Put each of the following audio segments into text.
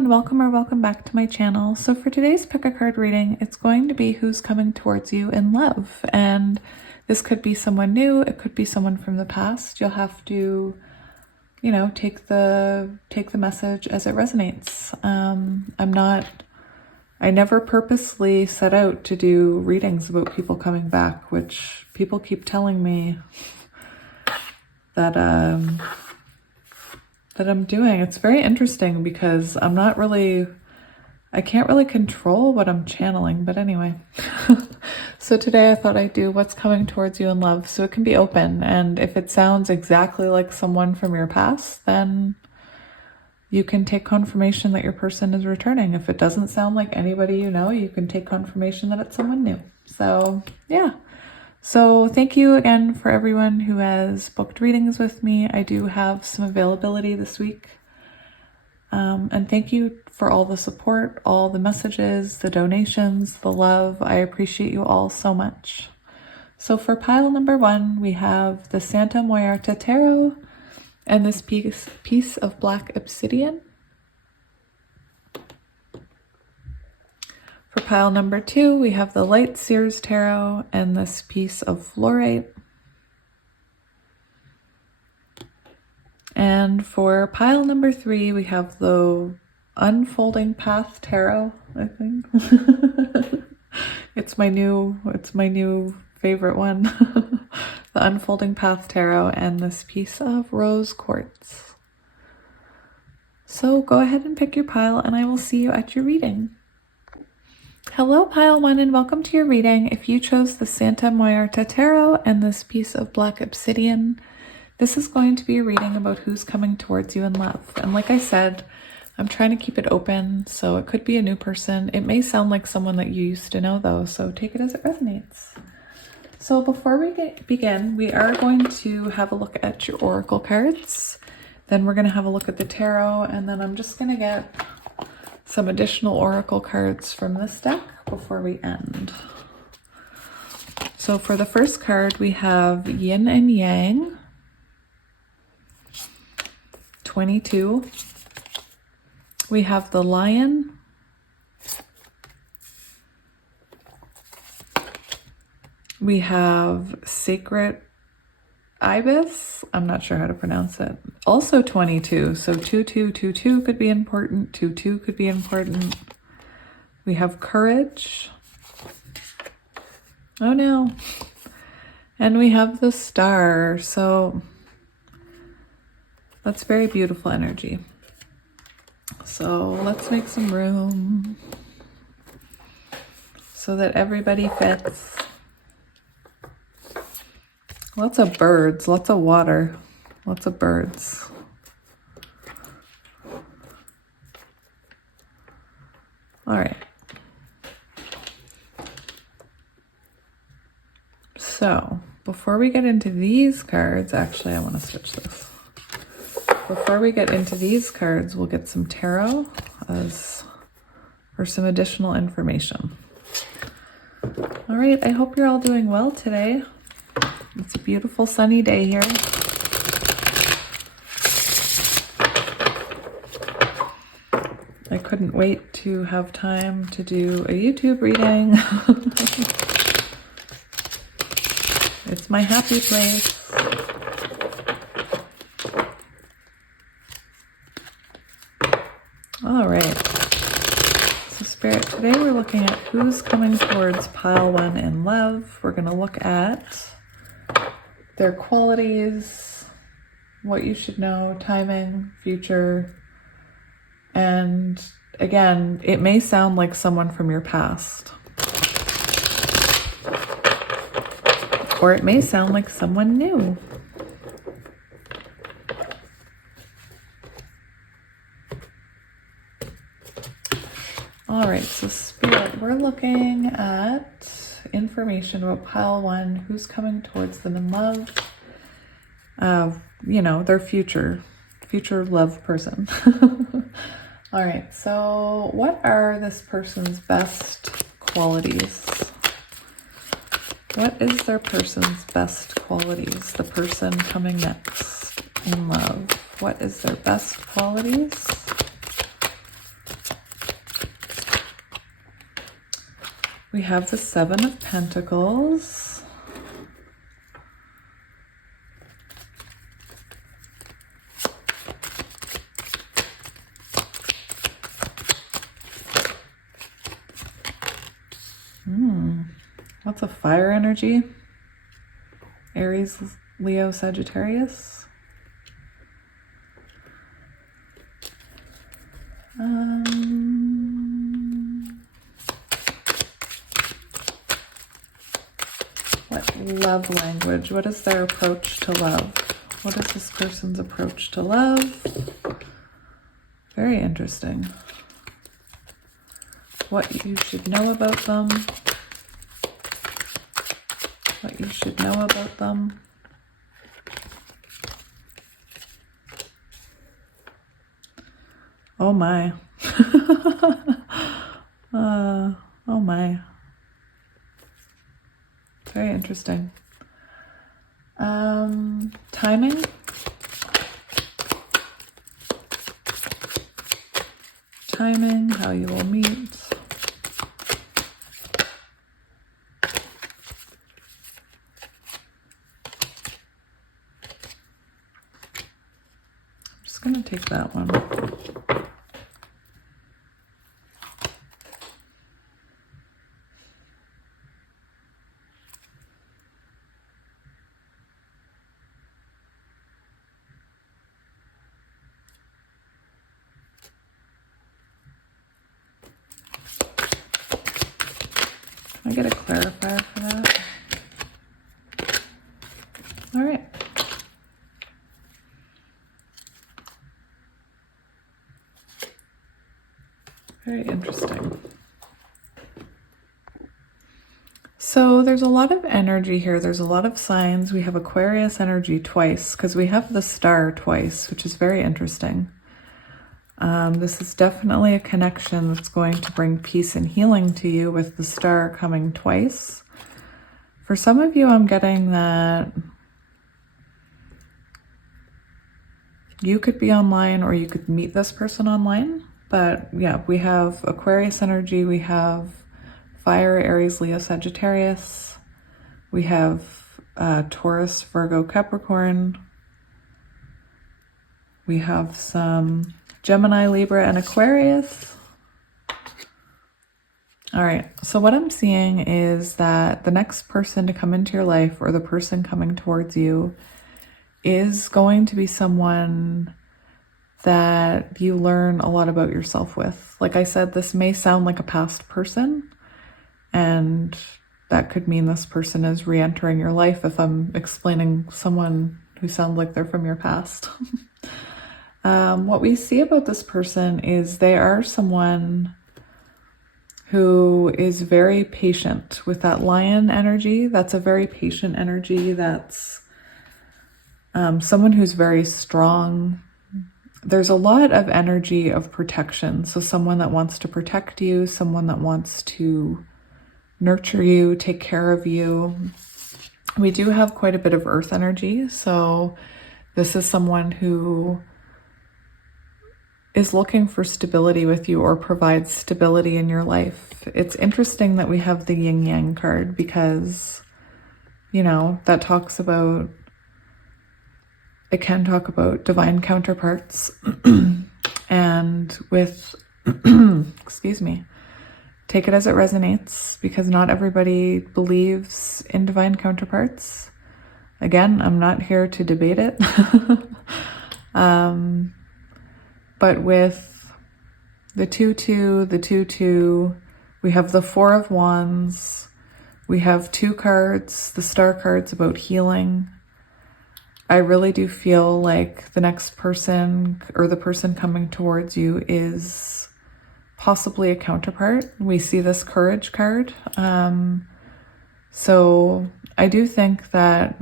and welcome or welcome back to my channel. So for today's pick a card reading, it's going to be who's coming towards you in love. And this could be someone new, it could be someone from the past. You'll have to, you know, take the message as it resonates. I never purposely set out to do readings about people coming back, which people keep telling me that I'm doing. It's very interesting because I can't really control what I'm channeling, but anyway. So today I thought I'd do what's coming towards you in love, so it can be open, and if it sounds exactly like someone from your past, then you can take confirmation that your person is returning. If it doesn't sound like anybody you know, you can take confirmation that it's someone new. So yeah. So thank you again for everyone who has booked readings with me. I do have some availability this week. And thank you for all the support, all the messages, the donations, the love. I appreciate you all so much. So for pile number 1, we have the Santa Muerta Tarot and this piece of black obsidian. For pile number 2, we have the Light Seers Tarot and this piece of fluorite. And for pile number 3, we have the Unfolding Path Tarot, I think. It's my new favorite one. The Unfolding Path Tarot and this piece of rose quartz. So go ahead and pick your pile and I will see you at your reading. Hello pile 1 and welcome to your reading. If you chose the Santa Muerta Tarot and this piece of black obsidian, this is going to be a reading about who's coming towards you in love. And like I said, I'm trying to keep it open, so it could be a new person. It may sound like someone that you used to know though, so take it as it resonates. So before we begin, we are going to have a look at your oracle cards. Then we're going to have a look at the tarot, and then I'm just going to get some additional oracle cards from this deck before we end. So for the first card, we have Yin and Yang, 22. We have the Lion, we have Sacred Ibis, I'm not sure how to pronounce it, also 22, so 2222 could be important, 22 could be important. We have Courage, oh no, and we have the Star, so that's very beautiful energy. So let's make some room so that everybody fits. Lots of birds, lots of water, lots of birds. All right. So before we get into these cards, actually, I want to switch this. Before we get into these cards, we'll get some tarot for some additional information. All right, I hope you're all doing well today. It's a beautiful sunny day here. I couldn't wait to have time to do a YouTube reading. It's my happy place. All right. So Spirit, today we're looking at who's coming towards pile 1 in love. We're going to look at their qualities, what you should know, timing, future, and again, it may sound like someone from your past, or it may sound like someone new. All right, so Spirit, we're looking at information about pile 1, who's coming towards them in love, you know, their future love person. All right, so what are this person's best qualities? What is their person's best qualities? The person coming next in love. What is their best qualities? We have the Seven of Pentacles. Lots of fire energy. Aries, Leo, Sagittarius. What love language? What is their approach to love? What is this person's approach to love? Very interesting. What you should know about them. What you should know about them. Oh my. Oh my. Very interesting. Timing. Timing, how you will meet. I'm going to take that one. Can I get a clarifier for that? All right. Very interesting. So there's a lot of energy here. There's a lot of signs. We have Aquarius energy twice because we have the star twice, which is very interesting. This is definitely a connection that's going to bring peace and healing to you with the star coming twice. For some of you, I'm getting that you could be online or you could meet this person online. But yeah, we have Aquarius energy, we have fire, Aries, Leo, Sagittarius, we have Taurus, Virgo, Capricorn, we have some Gemini, Libra, and Aquarius. All right, so what I'm seeing is that the next person to come into your life or the person coming towards you is going to be someone that you learn a lot about yourself with. Like I said, this may sound like a past person, and that could mean this person is re-entering your life if I'm explaining someone who sounds like they're from your past. What we see about this person is they are someone who is very patient. With that lion energy, that's a very patient energy. That's someone who's very strong. There's a lot of energy of protection. So someone that wants to protect you, someone that wants to nurture you, take care of you. We do have quite a bit of earth energy. So this is someone who is looking for stability with you or provides stability in your life. It's interesting that we have the yin yang card because, you know, that talks about, it can talk about divine counterparts. And with, excuse me, take it as it resonates because not everybody believes in divine counterparts. Again, I'm not here to debate it. But with the 2-2, the 2-2, we have the Four of Wands. We have two cards, the star cards about healing. I really do feel like the next person or the person coming towards you is possibly a counterpart. We see this courage card. So I do think that,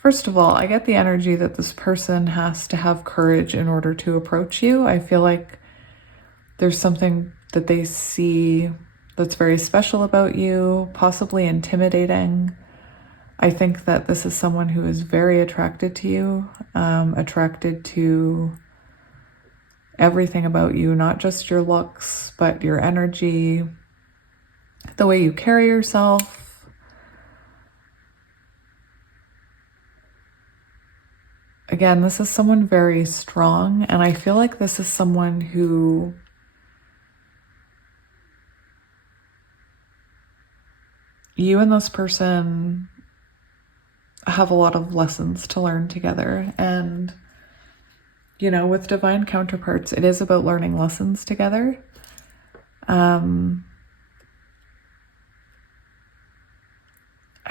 first of all, I get the energy that this person has to have courage in order to approach you. I feel like there's something that they see that's very special about you, possibly intimidating. I think that this is someone who is very attracted to you, attracted to everything about you, not just your looks, but your energy, the way you carry yourself. Again, this is someone very strong, and I feel like this is someone who you and this person have a lot of lessons to learn together. And, you know, with divine counterparts, it is about learning lessons together. I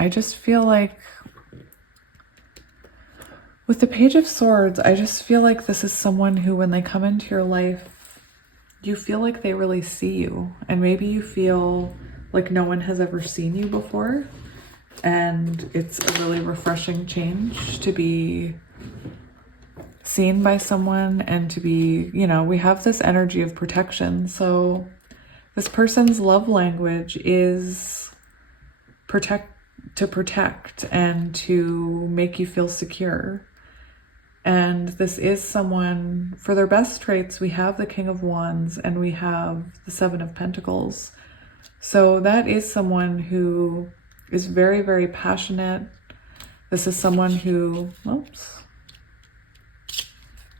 just feel like with the Page of Swords, I just feel like this is someone who, when they come into your life, you feel like they really see you. And maybe you feel like no one has ever seen you before. And it's a really refreshing change to be seen by someone and to be, you know, we have this energy of protection. So this person's love language is to protect and to make you feel secure. And this is someone, for their best traits, we have the King of Wands and we have the Seven of Pentacles. So that is someone who is very, very passionate. This is someone who,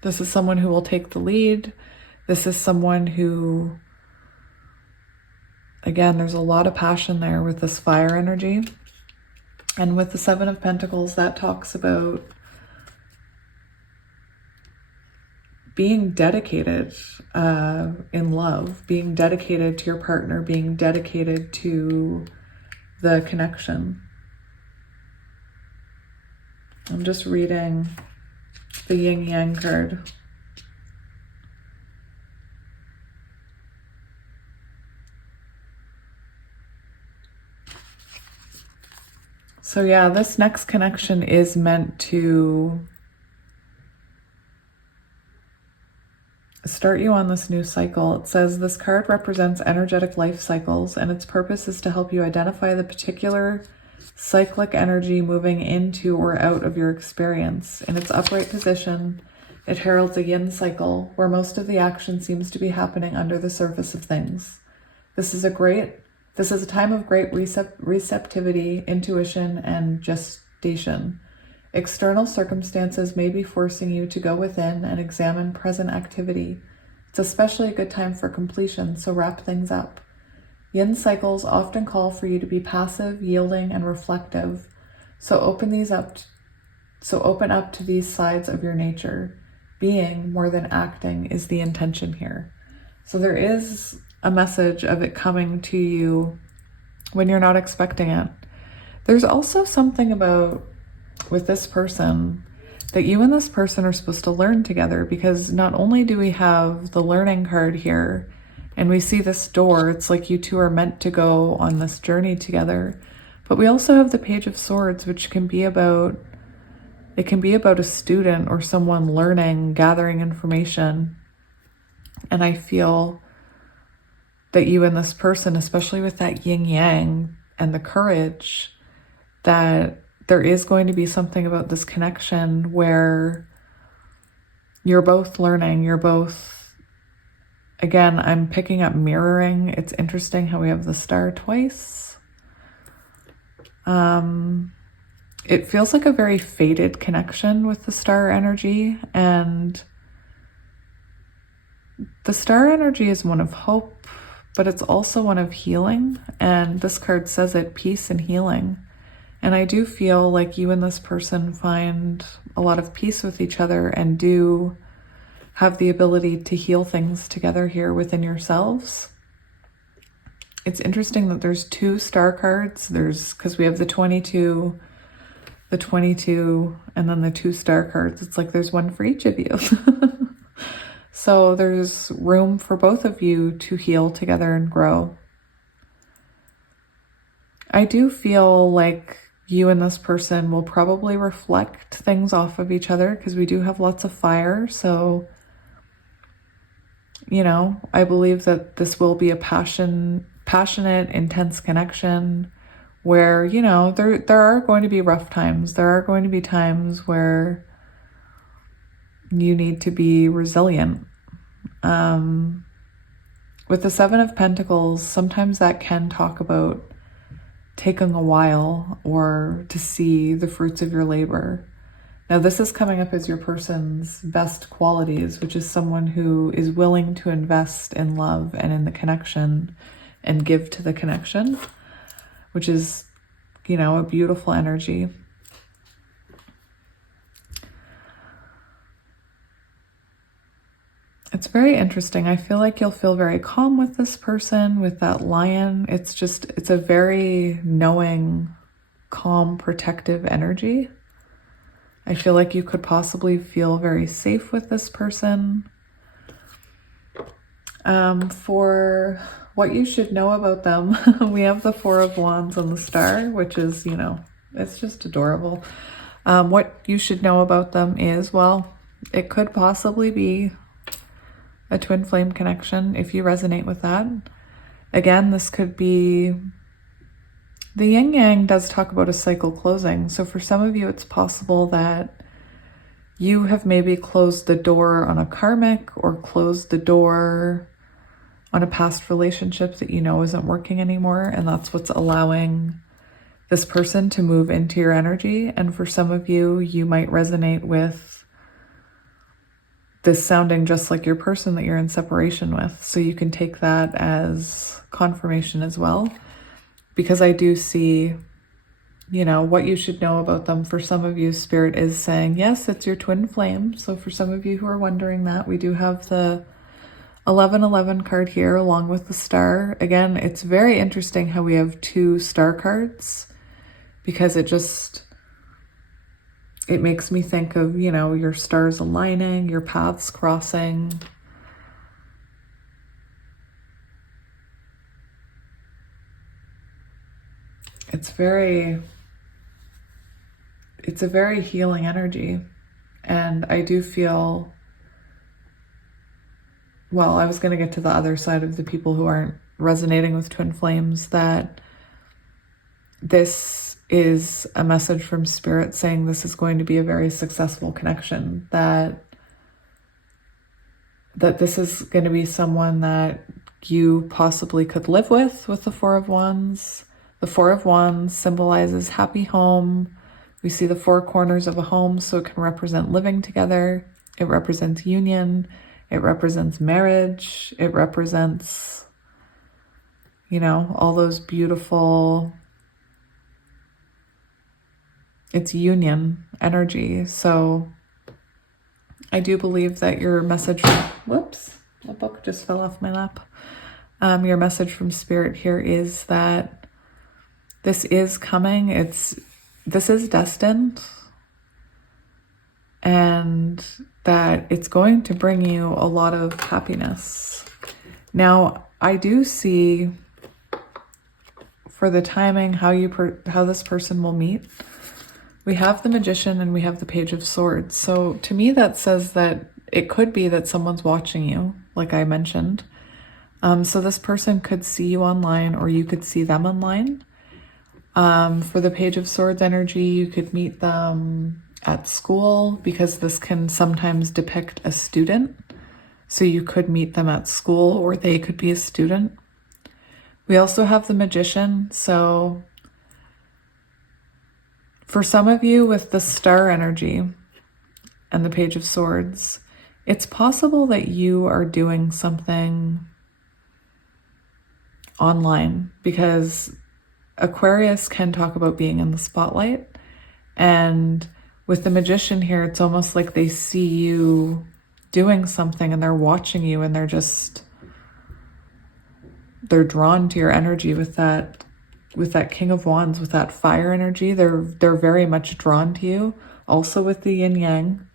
this is someone who will take the lead. This is someone who, again, there's a lot of passion there with this fire energy. And with the Seven of Pentacles, that talks about being dedicated in love, being dedicated to your partner, being dedicated to the connection. I'm just reading the Yin Yang card. So yeah, this next connection is meant to start you on this new cycle. It says this card represents energetic life cycles, and its purpose is to help you identify the particular cyclic energy moving into or out of your experience. In its upright position, it heralds a yin cycle where most of the action seems to be happening under the surface of things. This is a time of great receptivity, intuition, and gestation. External circumstances may be forcing you to go within and examine present activity. It's especially a good time for completion, so wrap things up. Yin cycles often call for you to be passive, yielding, and reflective. So open up to these sides of your nature. Being more than acting is the intention here. So there is a message of it coming to you when you're not expecting it. There's also something about with this person that you and this person are supposed to learn together, because not only do we have the learning card here and we see this door, it's like you two are meant to go on this journey together, but we also have the Page of Swords, which can be about a student or someone learning, gathering information. And I feel that you and this person, especially with that yin yang and the courage, that there is going to be something about this connection where you're both learning, you're both, again, I'm picking up mirroring. It's interesting how we have the star twice. It feels like a very fated connection with the star energy, and the star energy is one of hope, but it's also one of healing. And this card says it, peace and healing. And I do feel like you and this person find a lot of peace with each other and do have the ability to heal things together here within yourselves. It's interesting that there's two star cards. Because we have the 22, and then the two star cards. It's like there's one for each of you. So there's room for both of you to heal together and grow. I do feel like you and this person will probably reflect things off of each other, because we do have lots of fire. So, you know, I believe that this will be a passionate, intense connection where, you know, there are going to be rough times. There are going to be times where you need to be resilient. With the Seven of Pentacles, sometimes that can talk about taking a while or to see the fruits of your labor. Now, this is coming up as your person's best qualities, which is someone who is willing to invest in love and in the connection and give to the connection, which is, you know, a beautiful energy. It's very interesting. I feel like you'll feel very calm with this person, with that lion. It's a very knowing, calm, protective energy. I feel like you could possibly feel very safe with this person. For what you should know about them, we have the Four of Wands on the star, which is, you know, it's just adorable. What you should know about them is, well, it could possibly be a twin flame connection if you resonate with that. Again, this could be, the yin yang does talk about a cycle closing. So for some of you, it's possible that you have maybe closed the door on a karmic or closed the door on a past relationship that you know isn't working anymore. And that's what's allowing this person to move into your energy. And for some of you, you might resonate with this sounding just like your person that you're in separation with. So you can take that as confirmation as well. Because I do see, you know, what you should know about them. For some of you, Spirit is saying, yes, it's your twin flame. So for some of you who are wondering that, we do have the 1111 card here along with the star. Again, it's very interesting how we have two star cards, because it makes me think of, you know, your stars aligning, your paths crossing. It's a very healing energy. And I do feel, well, I was going to get to the other side of the people who aren't resonating with twin flames, that this is a message from Spirit saying this is going to be a very successful connection, that this is going to be someone that you possibly could live with the Four of Wands. The Four of Wands symbolizes happy home. We see the four corners of a home, so it can represent living together. It represents union. It represents marriage. It represents, you know, all those beautiful, it's union energy. So I do believe that your message, whoops, the book just fell off my lap. Your message from Spirit here is that this is coming. This is destined, and that it's going to bring you a lot of happiness. Now, I do see for the timing how this person will meet. We have the Magician and we have the Page of Swords. So to me, that says that it could be that someone's watching you, like I mentioned. So this person could see you online, or you could see them online. For the Page of Swords energy, you could meet them at school, because this can sometimes depict a student. So you could meet them at school, or they could be a student. We also have the Magician. So for some of you with the star energy and the Page of Swords, it's possible that you are doing something online, because Aquarius can talk about being in the spotlight. And with the Magician here, it's almost like they see you doing something and they're watching you, and they're drawn to your energy with that King of Wands, with that fire energy. They're very much drawn to you, also with the yin yang.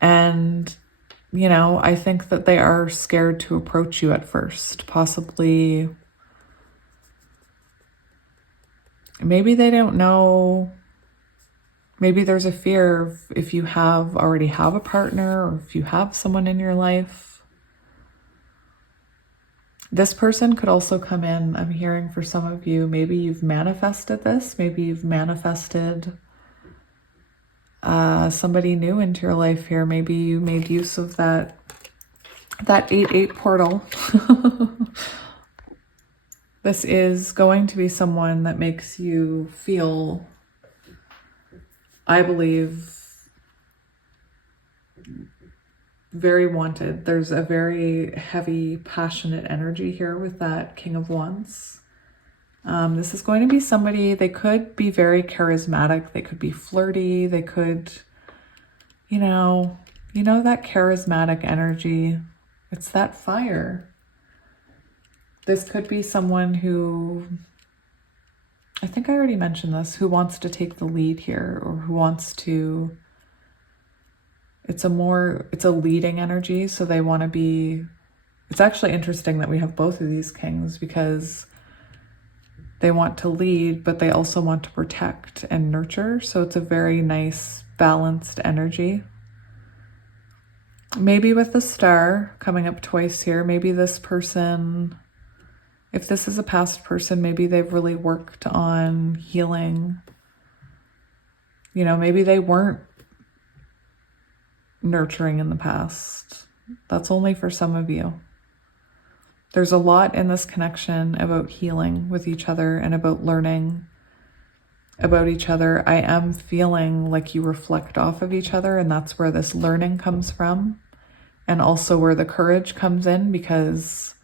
And, you know, I think that they are scared to approach you at first. Possibly, maybe they don't know. Maybe there's a fear if you already have a partner, or if you have someone in your life. This person could also come in, I'm hearing for some of you, maybe you've manifested this. Maybe you've manifested somebody new into your life here. Maybe you made use of that that 8-8 portal. This is going to be someone that makes you feel, I believe, very wanted. There's a very heavy, passionate energy here with that King of Wands. This is going to be somebody, they could be very charismatic. They could be flirty. They could, you know that charismatic energy. It's that fire. This could be someone who, I think I already mentioned this, who wants to take the lead here, or who wants to, it's a leading energy. So they want to be, it's actually interesting that we have both of these kings, because they want to lead, but they also want to protect and nurture. So it's a very nice, balanced energy. Maybe with the star coming up twice here, maybe this person, if this is a past person, maybe they've really worked on healing. Maybe they weren't nurturing in the past. That's only for some of you. There's a lot in this connection about healing with each other and about learning about each other. I am feeling like you reflect off of each other, and that's where this learning comes from, and also where the courage comes in, because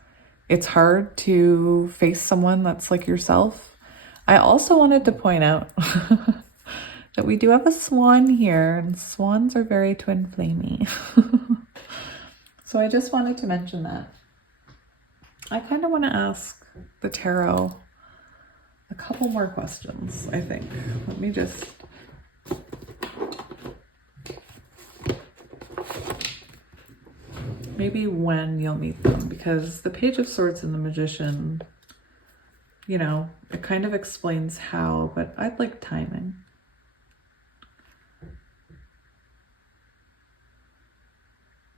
it's hard to face someone that's like yourself. I also wanted to point out that we do have a swan here, and swans are very twin flamey. So I just wanted to mention that. I kind of want to ask the tarot a couple more questions, I think. Let me just... maybe when you'll meet them, because the Page of Swords and the Magician, it kind of explains how, but I'd like timing.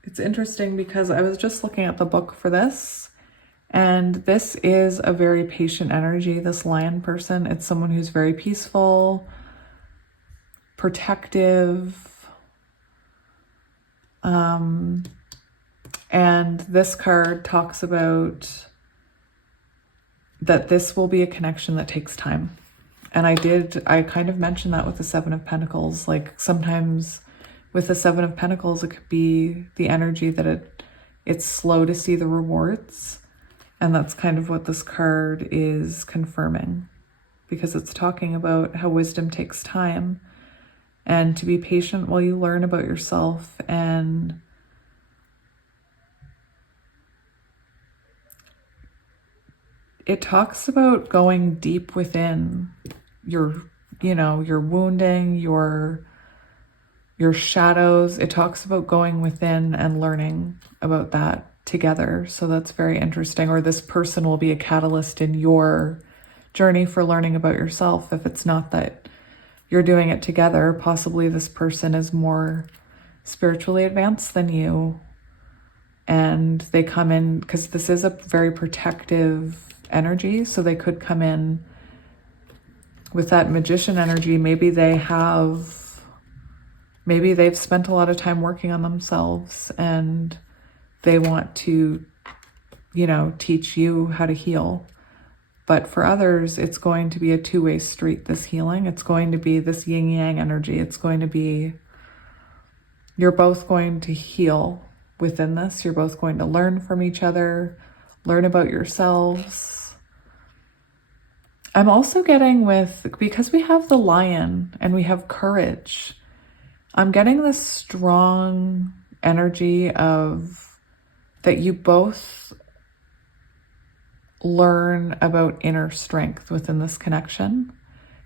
It's interesting because I was just looking at the book for this, and this is a very patient energy, this lion person. It's someone who's very peaceful, protective, and this card talks about that this will be a connection that takes time. And I kind of mentioned that with the Seven of Pentacles. Like sometimes with the Seven of Pentacles, it could be the energy that it's slow to see the rewards. And that's kind of what this card is confirming, because it's talking about how wisdom takes time, and to be patient while you learn about yourself. And it talks about going deep within your wounding, your shadows. It talks about going within and learning about that together. So that's very interesting. Or this person will be a catalyst in your journey for learning about yourself. If it's not that you're doing it together, possibly this person is more spiritually advanced than you, and they come in, because this is a very protective energy, so they could come in with that Magician energy. Maybe they've spent a lot of time working on themselves, and they want to, teach you how to heal. But for others, it's going to be a two-way street, this healing. It's going to be this yin-yang energy. It's going to be, you're both going to heal within this. You're both going to learn from each other, learn about yourselves. I'm also getting because we have the lion and we have courage, I'm getting this strong energy of that you both learn about inner strength within this connection,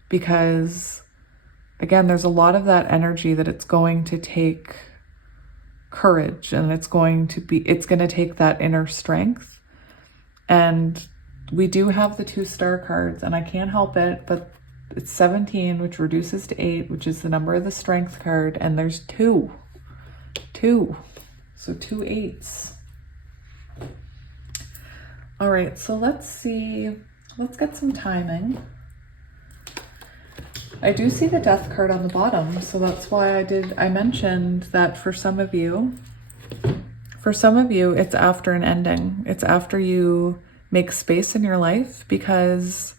because again, there's a lot of that energy that it's going to take courage, and it's going to take that inner strength. And we do have the 2 star cards, and I can't help it, but it's 17, which reduces to 8, which is the number of the strength card, and there's 2, so 2 8s. All right, so let's get some timing. I do see the Death card on the bottom, so that's why I mentioned that for some of you, For some of you, it's after an ending. It's after you make space in your life, because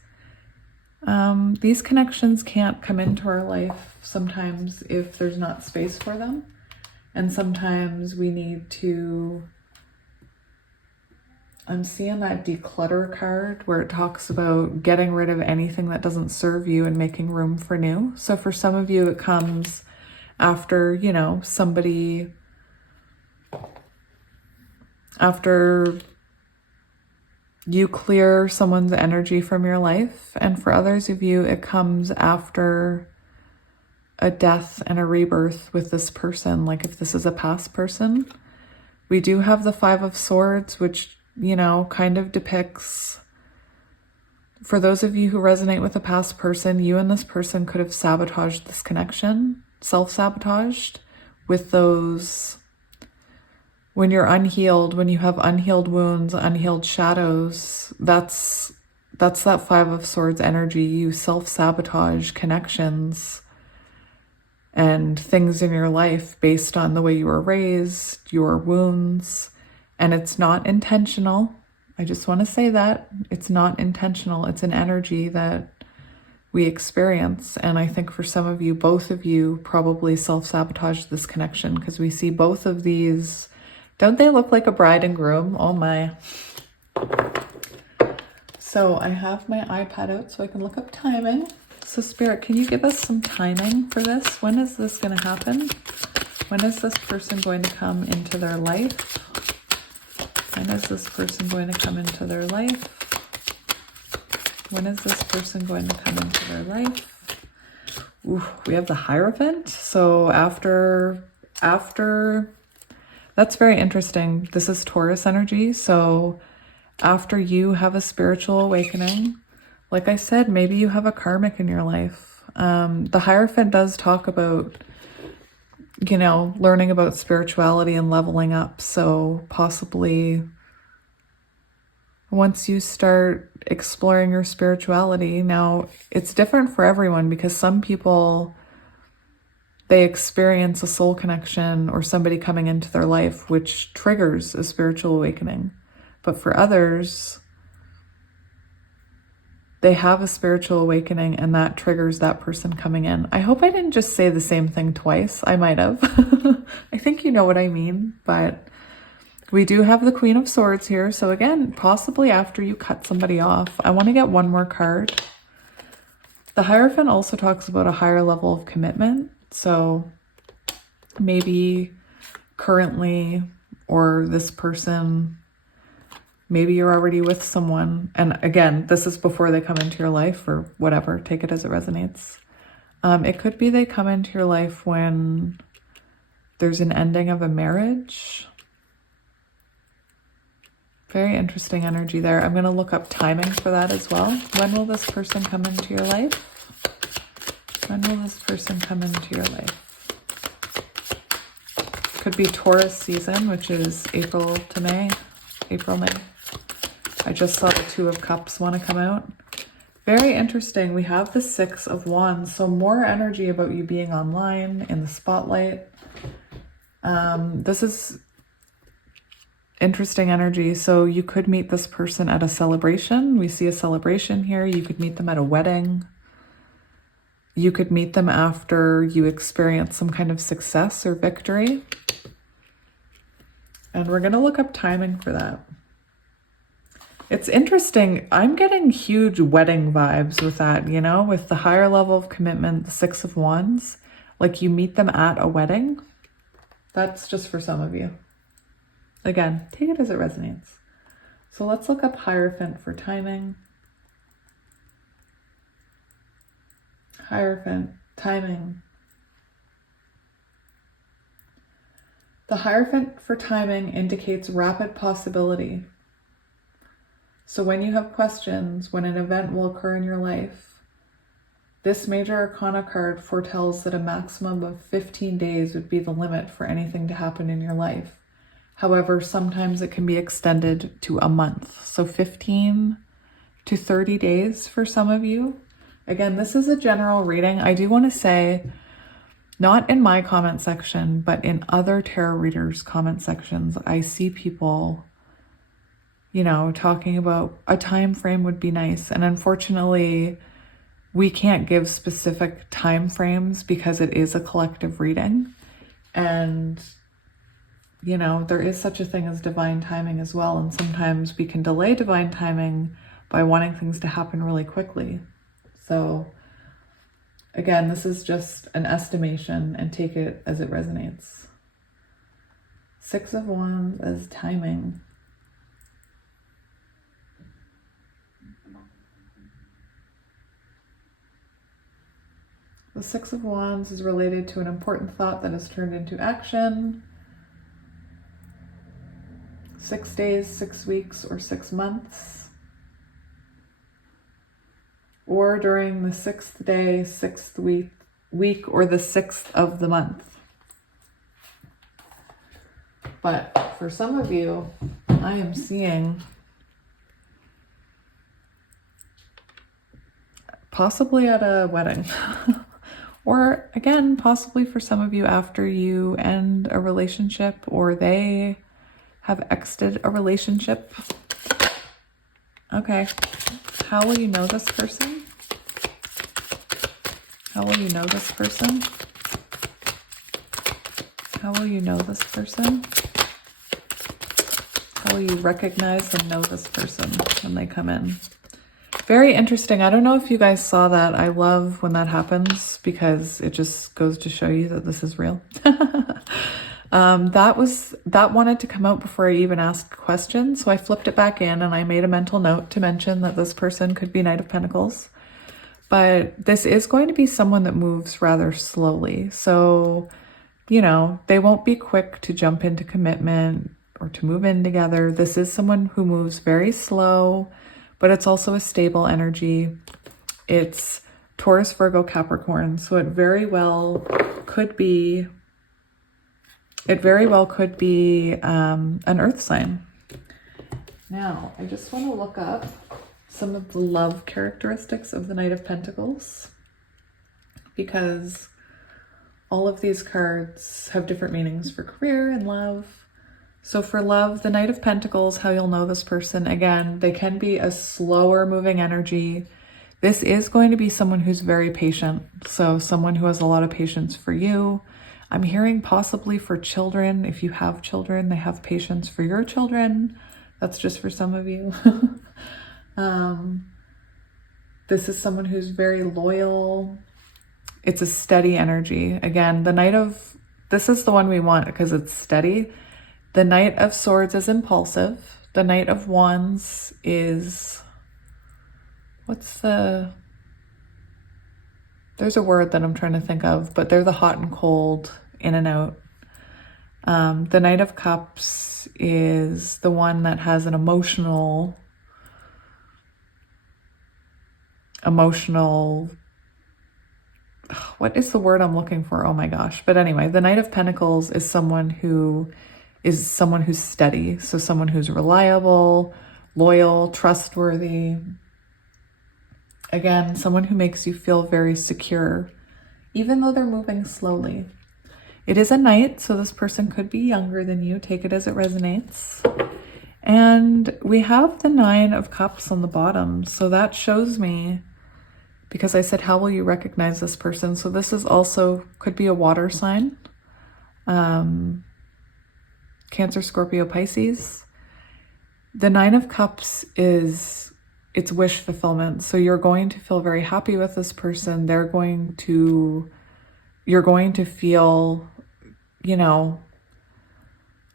these connections can't come into our life sometimes if there's not space for them. And sometimes we need to, I'm seeing that declutter card where it talks about getting rid of anything that doesn't serve you and making room for new. So for some of you, it comes after, you know, somebody, after you clear someone's energy from your life. And for others of you, it comes after a death and a rebirth with this person. Like if this is a past person, we do have the Five of Swords, which, you know, kind of depicts, for those of you who resonate with a past person, you and this person could have sabotaged this connection, self-sabotaged with those. When you're unhealed, when you have unhealed wounds, unhealed shadows, that's that Five of Swords energy. You self-sabotage connections and things in your life based on the way you were raised, your wounds, and it's not intentional. I just want to say that. It's not intentional. It's an energy that we experience. And I think for some of you, both of you probably self-sabotaged this connection, because we see both of these. Don't they look like a bride and groom? Oh my. So I have my iPad out so I can look up timing. So Spirit, can you give us some timing for this? When is this going to happen? When is this person going to come into their life? When is this person going to come into their life? When is this person going to come into their life? Ooh, we have the Hierophant. So after, that's very interesting. This is Taurus energy. So after you have a spiritual awakening, like I said, maybe you have a karmic in your life. The Hierophant does talk about, you know, learning about spirituality and leveling up. So possibly once you start exploring your spirituality, now it's different for everyone, because some people, they experience a soul connection or somebody coming into their life, which triggers a spiritual awakening. But for others, they have a spiritual awakening and that triggers that person coming in. I hope I didn't just say the same thing twice. I might have. I think you know what I mean, but we do have the Queen of Swords here. So again, possibly after you cut somebody off. I want to get one more card. The Hierophant also talks about a higher level of commitment. So maybe currently, or this person, maybe you're already with someone. And again, this is before they come into your life or whatever. Take it as it resonates. It could be they come into your life when there's an ending of a marriage. Very interesting energy there. I'm going to look up timing for that as well. When will this person come into your life? When will this person come into your life? Could be Taurus season, which is April to May. April, May. I just saw the Two of Cups want to come out. Very interesting. We have the Six of Wands. So more energy about you being online, in the spotlight. This is interesting energy. So you could meet this person at a celebration. We see a celebration here. You could meet them at a wedding. You could meet them after you experience some kind of success or victory. And we're going to look up timing for that. It's interesting. I'm getting huge wedding vibes with that, you know, with the higher level of commitment, the Six of Wands. Like you meet them at a wedding. That's just for some of you. Again, take it as it resonates. So let's look up Hierophant for timing. Hierophant, timing. The Hierophant for timing indicates rapid possibility. So when you have questions, when an event will occur in your life, this major arcana card foretells that a maximum of 15 days would be the limit for anything to happen in your life. However, sometimes it can be extended to a month. So 15 to 30 days for some of you. Again, this is a general reading. I do want to say not in my comment section, but in other tarot readers' comment sections, I see people, you know, talking about a time frame would be nice. And unfortunately, we can't give specific time frames because it is a collective reading. And, you know, there is such a thing as divine timing as well. And sometimes we can delay divine timing by wanting things to happen really quickly. So again, this is just an estimation and take it as it resonates. Six of Wands as timing. The Six of Wands is related to an important thought that has turned into action. 6 days, 6 weeks, or 6 months. Or during the 6th day, 6th week, or the 6th of the month. But for some of you, I am seeing possibly at a wedding. Or again, possibly for some of you after you end a relationship or they have exited a relationship. Okay, how will you know this person? How will you know this person? How will you know this person? How will you recognize and know this person when they come in? Very interesting. I don't know if you guys saw that. I love when that happens because it just goes to show you that this is real. That wanted to come out before I even asked questions. So I flipped it back in and I made a mental note to mention that this person could be Knight of Pentacles. But this is going to be someone that moves rather slowly. So, you know, they won't be quick to jump into commitment or to move in together. This is someone who moves very slow, but it's also a stable energy. It's Taurus, Virgo, Capricorn. So it very well could be an earth sign. Now, I just want to look up some of the love characteristics of the Knight of Pentacles because all of these cards have different meanings for career and love. So for love, the Knight of Pentacles, how you'll know this person, again, they can be a slower moving energy. This is going to be someone who's very patient. So someone who has a lot of patience for you. I'm hearing possibly for children. If you have children, they have patience for your children. That's just for some of you. This is someone who's very loyal. It's a steady energy. Again, this is the one we want because it's steady. The Knight of Swords is impulsive. The Knight of Wands is, there's a word that I'm trying to think of, but they're the hot and cold, in and out. The Knight of Cups is the one that has an emotional, what is the word I'm looking for? Oh my gosh. But anyway, the Knight of Pentacles is someone who's steady. So someone who's reliable, loyal, trustworthy. Again, someone who makes you feel very secure, even though they're moving slowly. It is a knight, so this person could be younger than you. Take it as it resonates. And we have the Nine of Cups on the bottom. So that shows me, because I said, how will you recognize this person? So this is also, could be a water sign. Cancer, Scorpio, Pisces. The Nine of Cups it's wish fulfillment. So you're going to feel very happy with this person. You're going to feel, you know,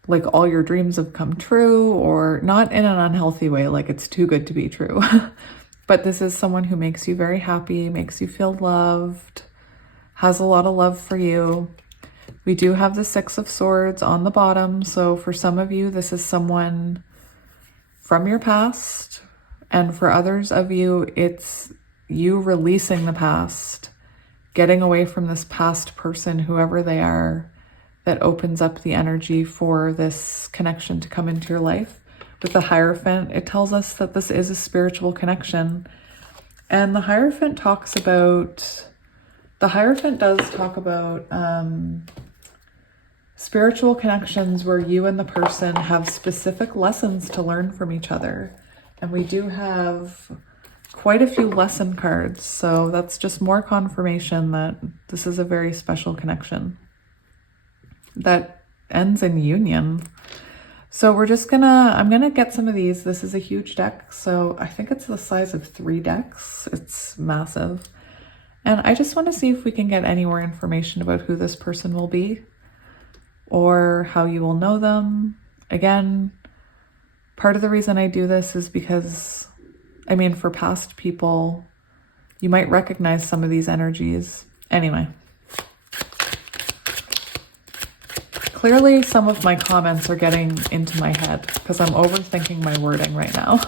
like all your dreams have come true, or not in an unhealthy way, like it's too good to be true. But this is someone who makes you very happy, makes you feel loved, has a lot of love for you. We do have the Six of Swords on the bottom. So for some of you, this is someone from your past. And for others of you, it's you releasing the past, getting away from this past person, whoever they are, that opens up the energy for this connection to come into your life. With the Hierophant, it tells us that this is a spiritual connection. And the Hierophant talks about The Hierophant does talk about spiritual connections where you and the person have specific lessons to learn from each other. And we do have quite a few lesson cards, so that's just more confirmation that this is a very special connection that ends in union. So we're just I'm gonna get some of these. This is a huge deck, so I think it's the size of 3 decks. It's massive. And I just want to see if we can get any more information about who this person will be or how you will know them. Again, part of the reason I do this is because, I mean, for past people, you might recognize some of these energies. Anyway. Clearly, some of my comments are getting into my head because I'm overthinking my wording right now.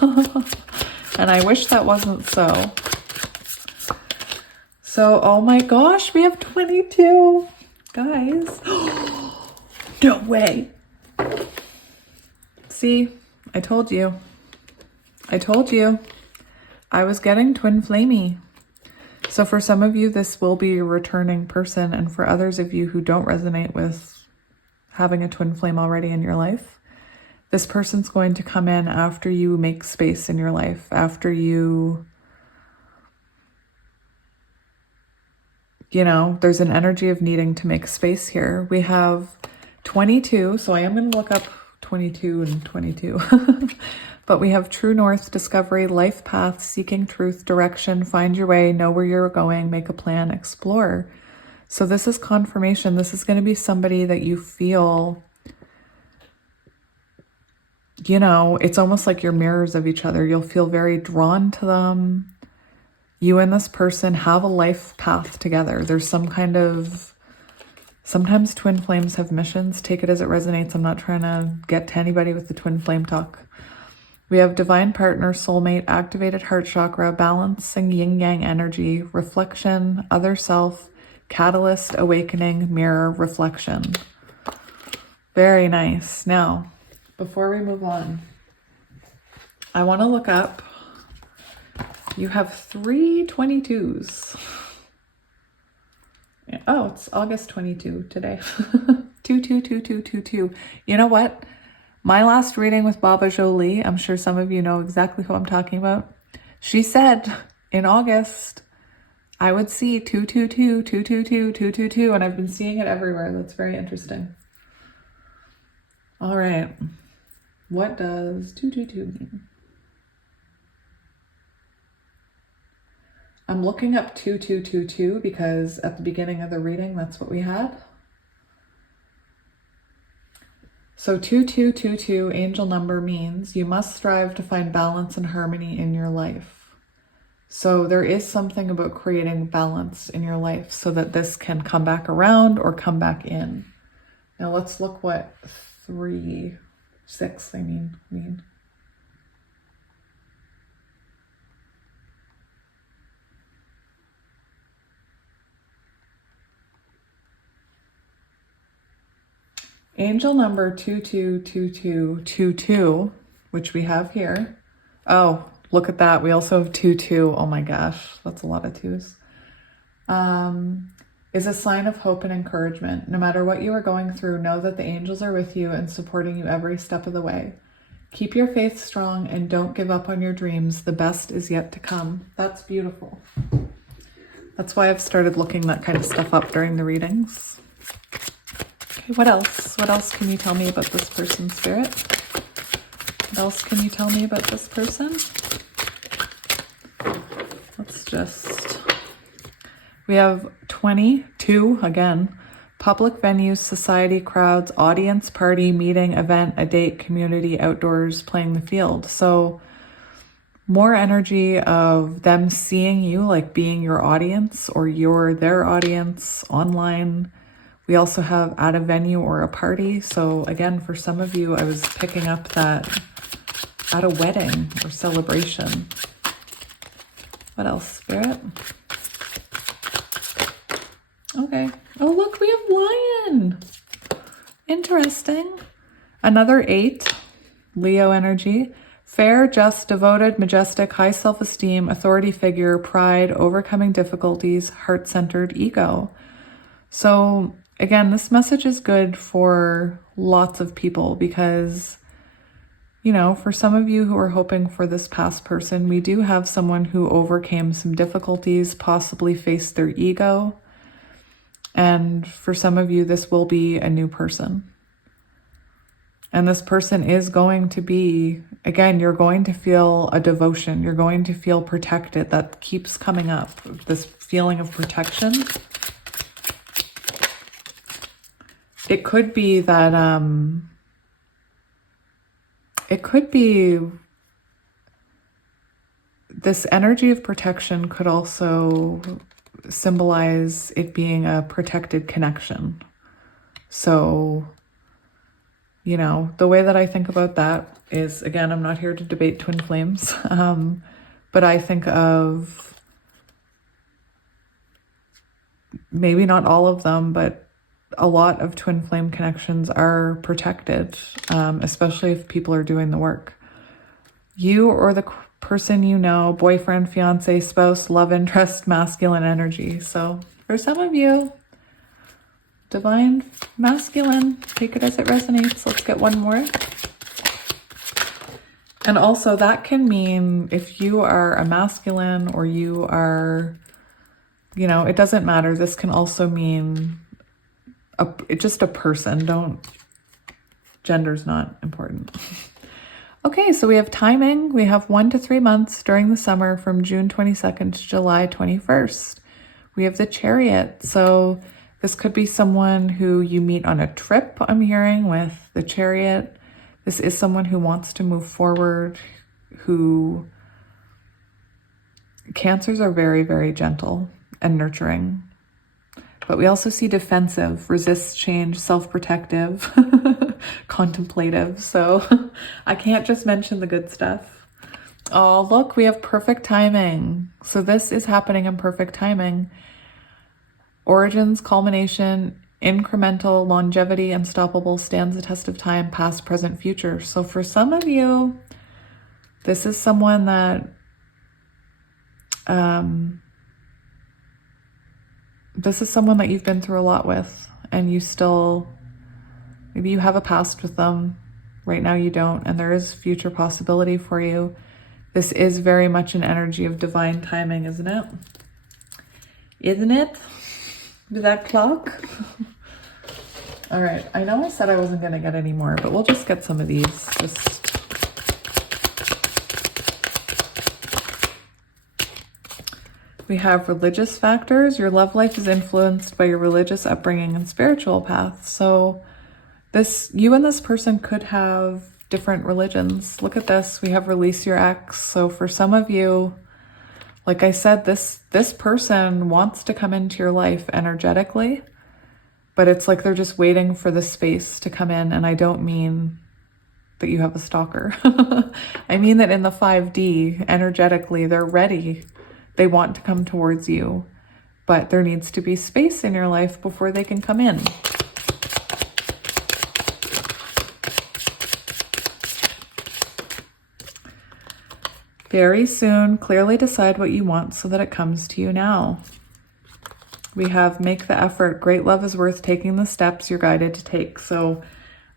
And I wish that wasn't so. So, oh my gosh, we have 22. Guys. No way. See, I told you. I told you. I was getting twin flamey. So for some of you, this will be a returning person. And for others of you who don't resonate with having a twin flame already in your life, this person's going to come in after you make space in your life, after you, there's an energy of needing to make space here. We have 22, so I am going to look up 22 and 22. But we have true north, discovery, life path, seeking truth, direction, find your way, know where you're going, make a plan, explore. So this is confirmation. This is going to be somebody that you feel, it's almost like you're mirrors of each other. You'll feel very drawn to them. You and this person have a life path together. There's some kind of, sometimes twin flames have missions. Take it as it resonates. I'm not trying to get to anybody with the twin flame talk. We have divine partner, soulmate, activated heart chakra, balancing yin-yang energy, reflection, other self, catalyst, awakening, mirror, reflection. Very nice. Now, before we move on, I want to look up, you have 3 22s. Oh, it's August 22 today. 2222222. You know what? My last reading with Baba Jolie, I'm sure some of you know exactly who I'm talking about. She said in August, I would see 222, 222, 222, and I've been seeing it everywhere. That's very interesting. All right. What does 222 mean? I'm looking up 2222 because at the beginning of the reading, that's what we had. So 2222, angel number, means you must strive to find balance and harmony in your life. So there is something about creating balance in your life so that this can come back around or come back in. Now let's look what 3, 6, mean. Angel number 222222, which we have here. Oh, look at that. We also have 22. Oh my gosh, that's a lot of 2s. Is a sign of hope and encouragement. No matter what you are going through, know that the angels are with you and supporting you every step of the way. Keep your faith strong and don't give up on your dreams. The best is yet to come. That's beautiful. That's why I've started looking that kind of stuff up during the readings. Okay, what else? What else can you tell me about this person, Spirit? What else can you tell me about this person? We have 22, again, public venues, society, crowds, audience, party, meeting, event, a date, community, outdoors, playing the field. So more energy of them seeing you, like being your audience or you're their audience online. We also have at a venue or a party. So again, for some of you, I was picking up that at a wedding or celebration. What else, Spirit? Okay. Oh, look, we have lion. Interesting. Another 8, Leo energy. Fair, just, devoted, majestic, high self-esteem, authority figure, pride, overcoming difficulties, heart-centered ego. So again, this message is good for lots of people because, you know, for some of you who are hoping for this past person, we do have someone who overcame some difficulties, possibly faced their ego. And for some of you, this will be a new person. And this person is going to be, again, you're going to feel a devotion. You're going to feel protected. That keeps coming up, this feeling of protection. It could be that, it could be this energy of protection could also symbolize it being a protected connection. So, you know, the way that I think about that is, again, I'm not here to debate twin flames, but I think of maybe not all of them, but a lot of twin flame connections are protected, especially if people are doing the work. You or the person you know, boyfriend, fiance, spouse, love interest, masculine energy. So for some of you, divine masculine, take it as it resonates. Let's get one more. And also that can mean if you are a masculine or you are, you know, it doesn't matter. This can also mean just a person. Gender's not important. Okay, so we have timing. We have 1 to 3 months during the summer from June 22nd to July 21st. We have the Chariot. So this could be someone who you meet on a trip, I'm hearing, with the Chariot. This is someone who wants to move forward, who... Cancers are very, very gentle and nurturing. But we also see defensive, resists change, self-protective, contemplative. So I can't just mention the good stuff. Oh, look, we have perfect timing. So this is happening in perfect timing. Origins, culmination, incremental, longevity, unstoppable, stands the test of time, past, present, future. So for some of you, this is someone that... this is someone that you've been through a lot with, and you still, maybe you have a past with them. Right now you don't, and there is future possibility for you. This is very much an energy of divine timing, isn't it? Isn't it? With that clock? All right, I know I said I wasn't going to get any more, but we'll just get some of these. We have religious factors. Your love life is influenced by your religious upbringing and spiritual path. So you and this person could have different religions. Look at this. We have release your ex. So for some of you, like I said, this person wants to come into your life energetically, but it's like they're just waiting for the space to come in. And I don't mean that you have a stalker. I mean that in the 5D, energetically, they're ready. They want to come towards you, but there needs to be space in your life before they can come in. Very soon, clearly decide what you want so that it comes to you now. We have make the effort. Great love is worth taking the steps you're guided to take. So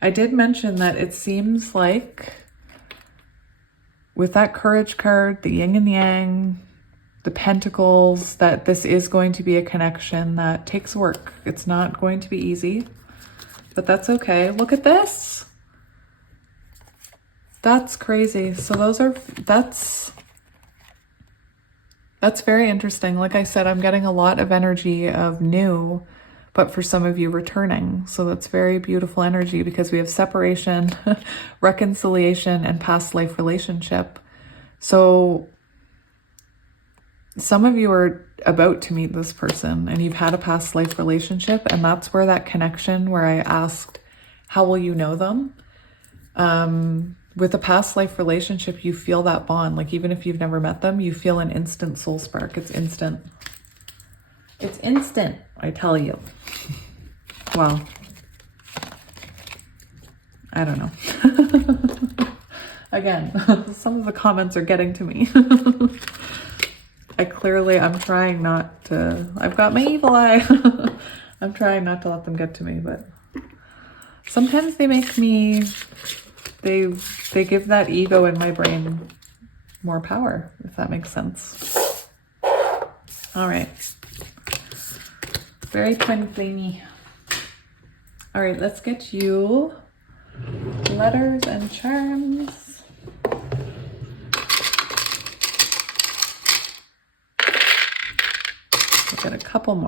I did mention that it seems like with that courage card, the yin and yang, the pentacles, that this is going to be a connection that takes work. It's not going to be easy, but that's okay. Look at this. That's crazy. So that's very interesting. Like I said, I'm getting a lot of energy of new, but for some of you returning. So that's very beautiful energy because we have separation, reconciliation, and past life relationship. So some of you are about to meet this person and you've had a past life relationship, and that's where that connection where I asked, how will you know them? With a past life relationship, you feel that bond. Like even if you've never met them, you feel an instant soul spark. It's instant. It's instant, I tell you. Well, I don't know. Again, some of the comments are getting to me. I'm trying not to, I've got my evil eye. I'm trying not to let them get to me, but sometimes they make me, they give that ego in my brain more power, if that makes sense. All right. Very twin flamey. All right, let's get you letters and charms. We'll get a couple more.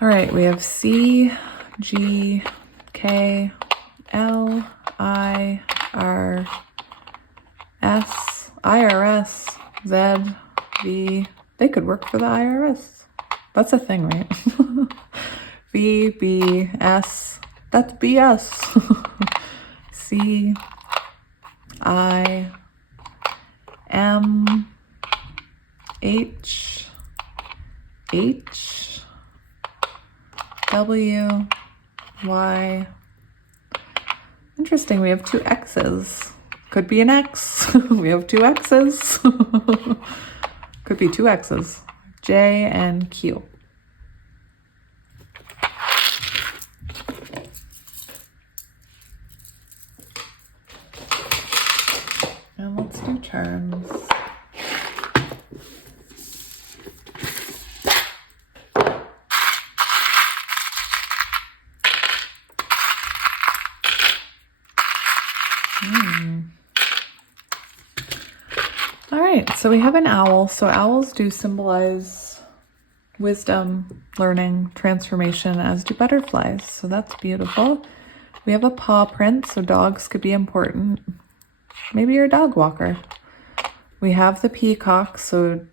All right, we have C, G, K, L, I, R, S, IRS, Z, V. They could work for the IRS. That's a thing, right? V, B, S. That's BS. C, I, M, H, H, W, Y. Interesting, we have two X's. Could be an X. We have two X's. Could be two X's. J and Q. And let's do charms. All right, so we have an owl. So owls do symbolize wisdom, learning, transformation, as do butterflies. So that's beautiful. We have a paw print, so dogs could be important. Maybe you're a dog walker. We have the peacock, so,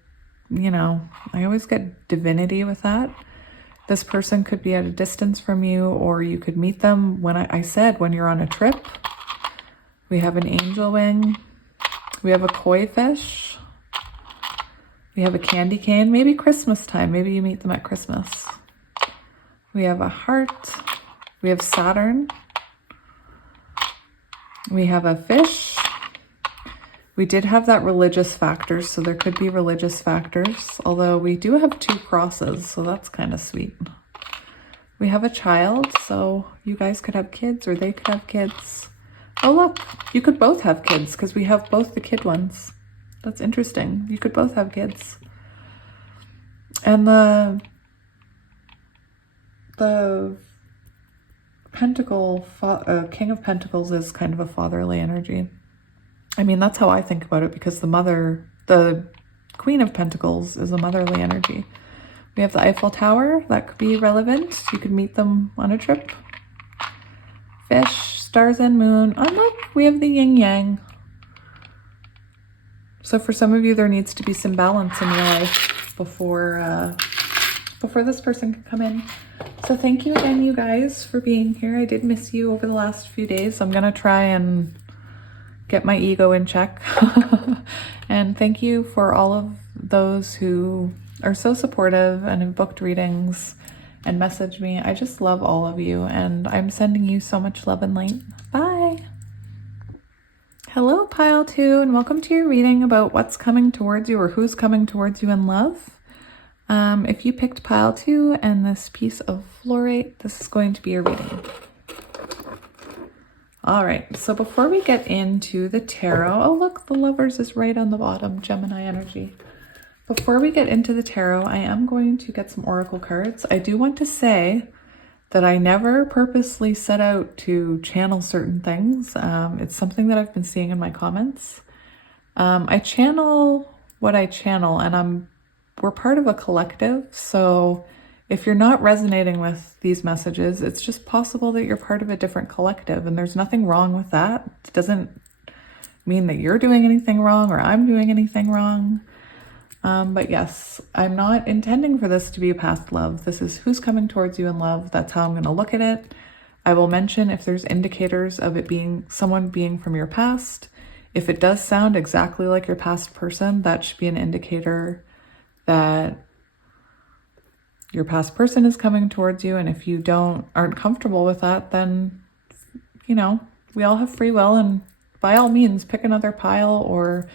you know, I always get divinity with that. This person could be at a distance from you, or you could meet them when I said when you're on a trip. We have an angel wing. We have a koi fish. We have a candy cane, maybe Christmas time. Maybe you meet them at Christmas. We have a heart. We have Saturn. We have a fish. We did have that religious factor, so there could be religious factors, although we do have two crosses, so that's kind of sweet. We have a child, so you guys could have kids or they could have kids. Oh, look, you could both have kids because we have both the kid ones. That's interesting. You could both have kids. And the Pentacle, King of Pentacles is kind of a fatherly energy. I mean, that's how I think about it, because the Queen of Pentacles is a motherly energy. We have the Eiffel Tower. That could be relevant. You could meet them on a trip. Fish, stars and moon. Oh, look, we have the yin yang. So for some of you, there needs to be some balance in your life before this person can come in. So thank you again, you guys, for being here. I did miss you over the last few days. I'm going to try and get my ego in check. And thank you for all of those who are so supportive and have booked readings and messaged me. I just love all of you, and I'm sending you so much love and light. Bye. Hello, Pile 2, and welcome to your reading about what's coming towards you or who's coming towards you in love. If you picked Pile 2 and this piece of fluorite, this is going to be your reading. All right, so before we get into the tarot, oh look, the Lovers is right on the bottom, Gemini energy. Before we get into the tarot, I am going to get some oracle cards. I do want to say that I never purposely set out to channel certain things. It's something that I've been seeing in my comments. I channel what I channel, and we're part of a collective, so if you're not resonating with these messages, it's just possible that you're part of a different collective, and there's nothing wrong with that. It doesn't mean that you're doing anything wrong or I'm doing anything wrong. But yes, I'm not intending for this to be a past love. This is who's coming towards you in love. That's how I'm going to look at it. I will mention if there's indicators of it being someone being from your past. If it does sound exactly like your past person, that should be an indicator that your past person is coming towards you. And if you aren't comfortable with that, then you know, we all have free will, and by all means, pick another pile or,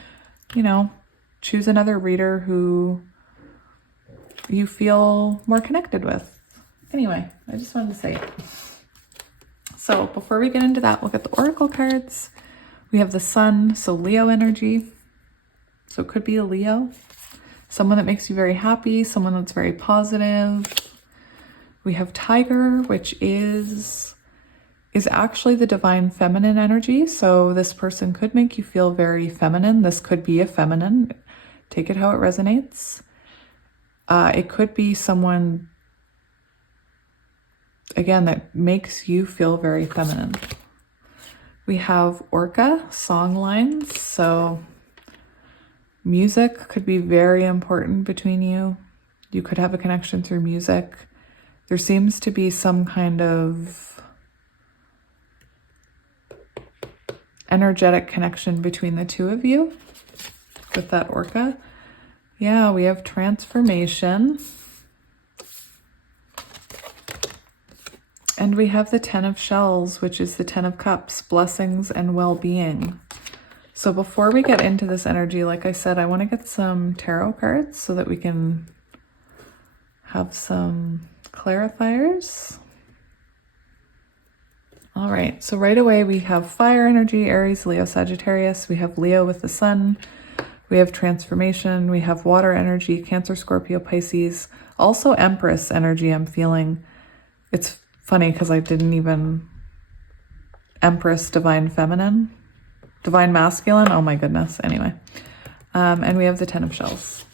you know, choose another reader who you feel more connected with. Anyway, I just wanted to say it. So before we get into that, look at the oracle cards. We have the sun, so Leo energy. So it could be a Leo. Someone that makes you very happy, someone that's very positive. We have tiger, which is actually the divine feminine energy. So this person could make you feel very feminine. This could be a feminine. Take it how it resonates. It could be someone, again, that makes you feel very feminine. We have orca, song lines. So music could be very important between you. You could have a connection through music. There seems to be some kind of energetic connection between the two of you with that orca. Yeah, we have transformation. And we have the 10 of shells, which is the 10 of cups, blessings and well-being. So before we get into this energy, like I said, I want to get some tarot cards so that we can have some clarifiers. All right, so right away we have fire energy, Aries, Leo, Sagittarius. We have Leo with the sun. We have transformation. We have water energy, Cancer, Scorpio, Pisces. Also Empress energy I'm feeling. It's funny because I didn't even... Empress, divine feminine. Divine masculine. Oh my goodness. Anyway. And we have the 10 of shells.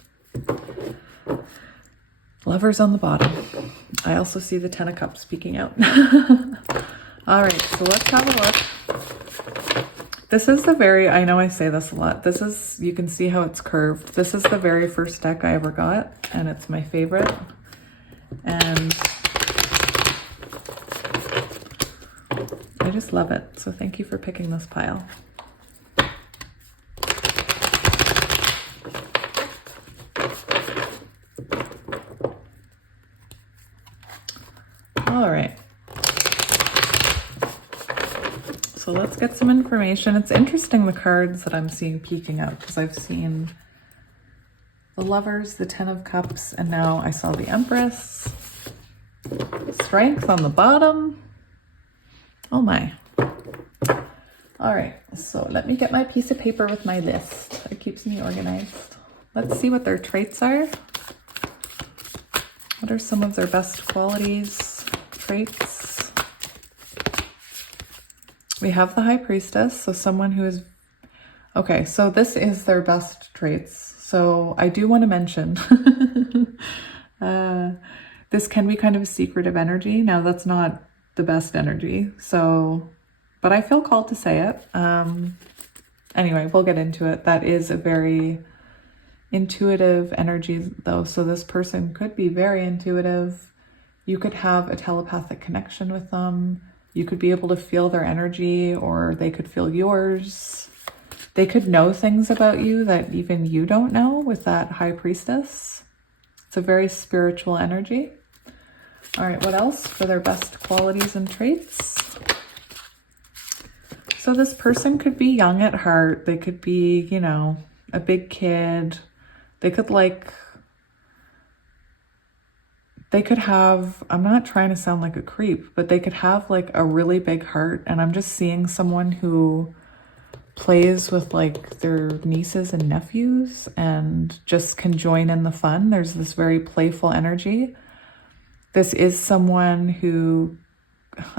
Lovers on the bottom. I also see the 10 of cups speaking out. All right, so let's have a look. This is the very, I know I say this a lot. This is, you can see how it's curved. This is the very first deck I ever got, and it's my favorite. And I just love it. So thank you for picking this pile. All right. So let's get some information. It's interesting, the cards that I'm seeing peeking out, because I've seen the Lovers, the 10 of Cups, and now I saw the Empress. Strength on the bottom. Oh my. All right, so let me get my piece of paper with my list. It keeps me organized. Let's see what their traits are. What are some of their best qualities, traits? We have the High Priestess, so someone who is... Okay, so this is their best traits. So I do want to mention, this can be kind of a secretive energy. Now, that's not the best energy, so... But I feel called to say it. Anyway, we'll get into it. That is a very intuitive energy, though. So this person could be very intuitive. You could have a telepathic connection with them. You could be able to feel their energy, or they could feel yours. They could know things about you that even you don't know with that High Priestess. It's a very spiritual energy. All right, what else for their best qualities and traits? So this person could be young at heart. They could be, you know, a big kid. They could have, I'm not trying to sound like a creep, but they could have like a really big heart. And I'm just seeing someone who plays with like their nieces and nephews and just can join in the fun. There's this very playful energy. This is someone who,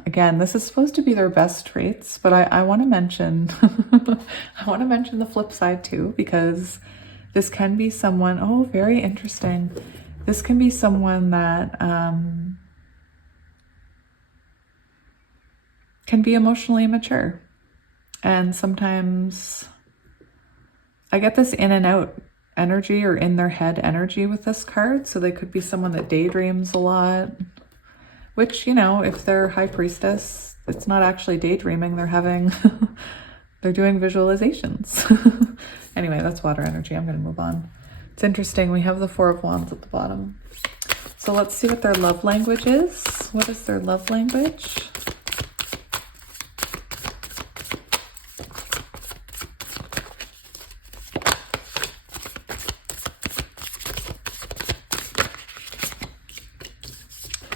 again, this is supposed to be their best traits, but I want to mention, I want to mention the flip side too, because this can be someone, oh, very interesting. This can be someone that can be emotionally immature. And sometimes I get this in and out energy, or in their head energy with this card. So they could be someone that daydreams a lot, which, you know, if they're High Priestess, it's not actually daydreaming. They're having, they're doing visualizations. Anyway, that's water energy. I'm going to move on. It's interesting. We have the Four of Wands at the bottom. So let's see what their love language is. What is their love language?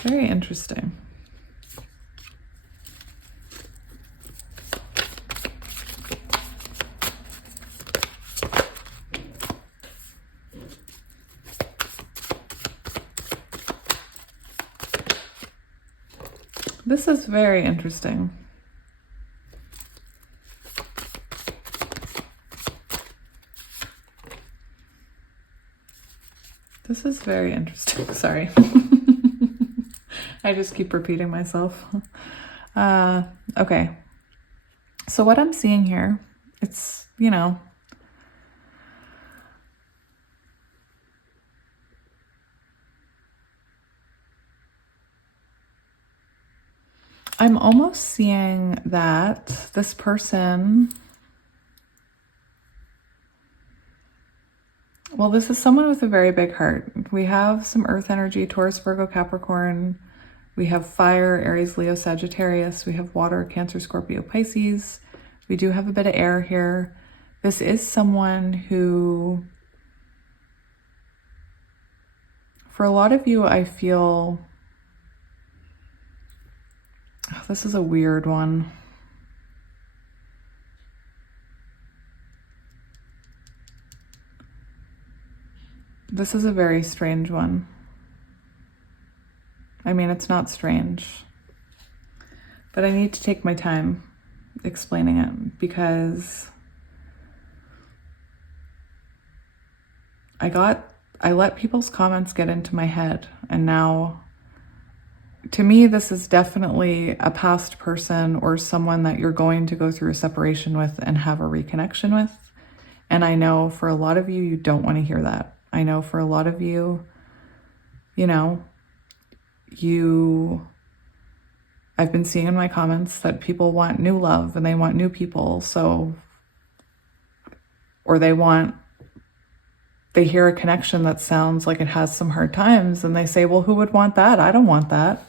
Very interesting. This is very interesting. This is very interesting. Sorry. I just keep repeating myself. Okay. So what I'm seeing here, it's, you know, I'm almost seeing that this person, well, this is someone with a very big heart. We have some earth energy, Taurus, Virgo, Capricorn. We have fire, Aries, Leo, Sagittarius. We have water, Cancer, Scorpio, Pisces. We do have a bit of air here. This is someone who, for a lot of you, I feel, this is a weird one. This is a very strange one. I mean, it's not strange, but I need to take my time explaining it because I let people's comments get into my head, and now to me, this is definitely a past person or someone that you're going to go through a separation with and have a reconnection with. And I know for a lot of you, you don't want to hear that. I know for a lot of you, you know, I've been seeing in my comments that people want new love and they want new people. So, or they hear a connection that sounds like it has some hard times and they say, well, who would want that? I don't want that.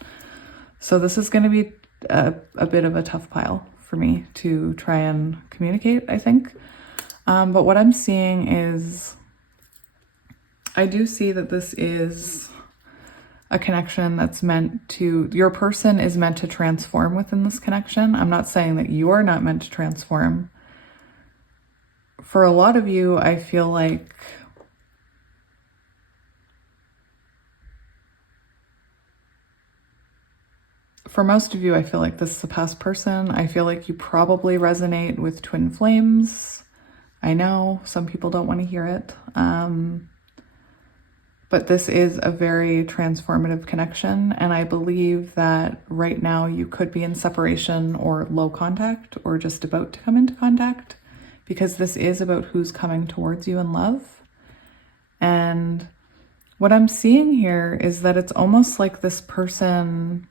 So this is going to be a bit of a tough pile for me to try and communicate, I think. But what I'm seeing is, I do see that this is a connection that's meant to, your person is meant to transform within this connection. I'm not saying that you are not meant to transform. For a lot of you, I feel like for most of you, I feel like this is a past person. I feel like you probably resonate with twin flames. I know some people don't want to hear it. But this is a very transformative connection. And I believe that right now you could be in separation or low contact or just about to come into contact, because this is about who's coming towards you in love. And what I'm seeing here is that it's almost like this person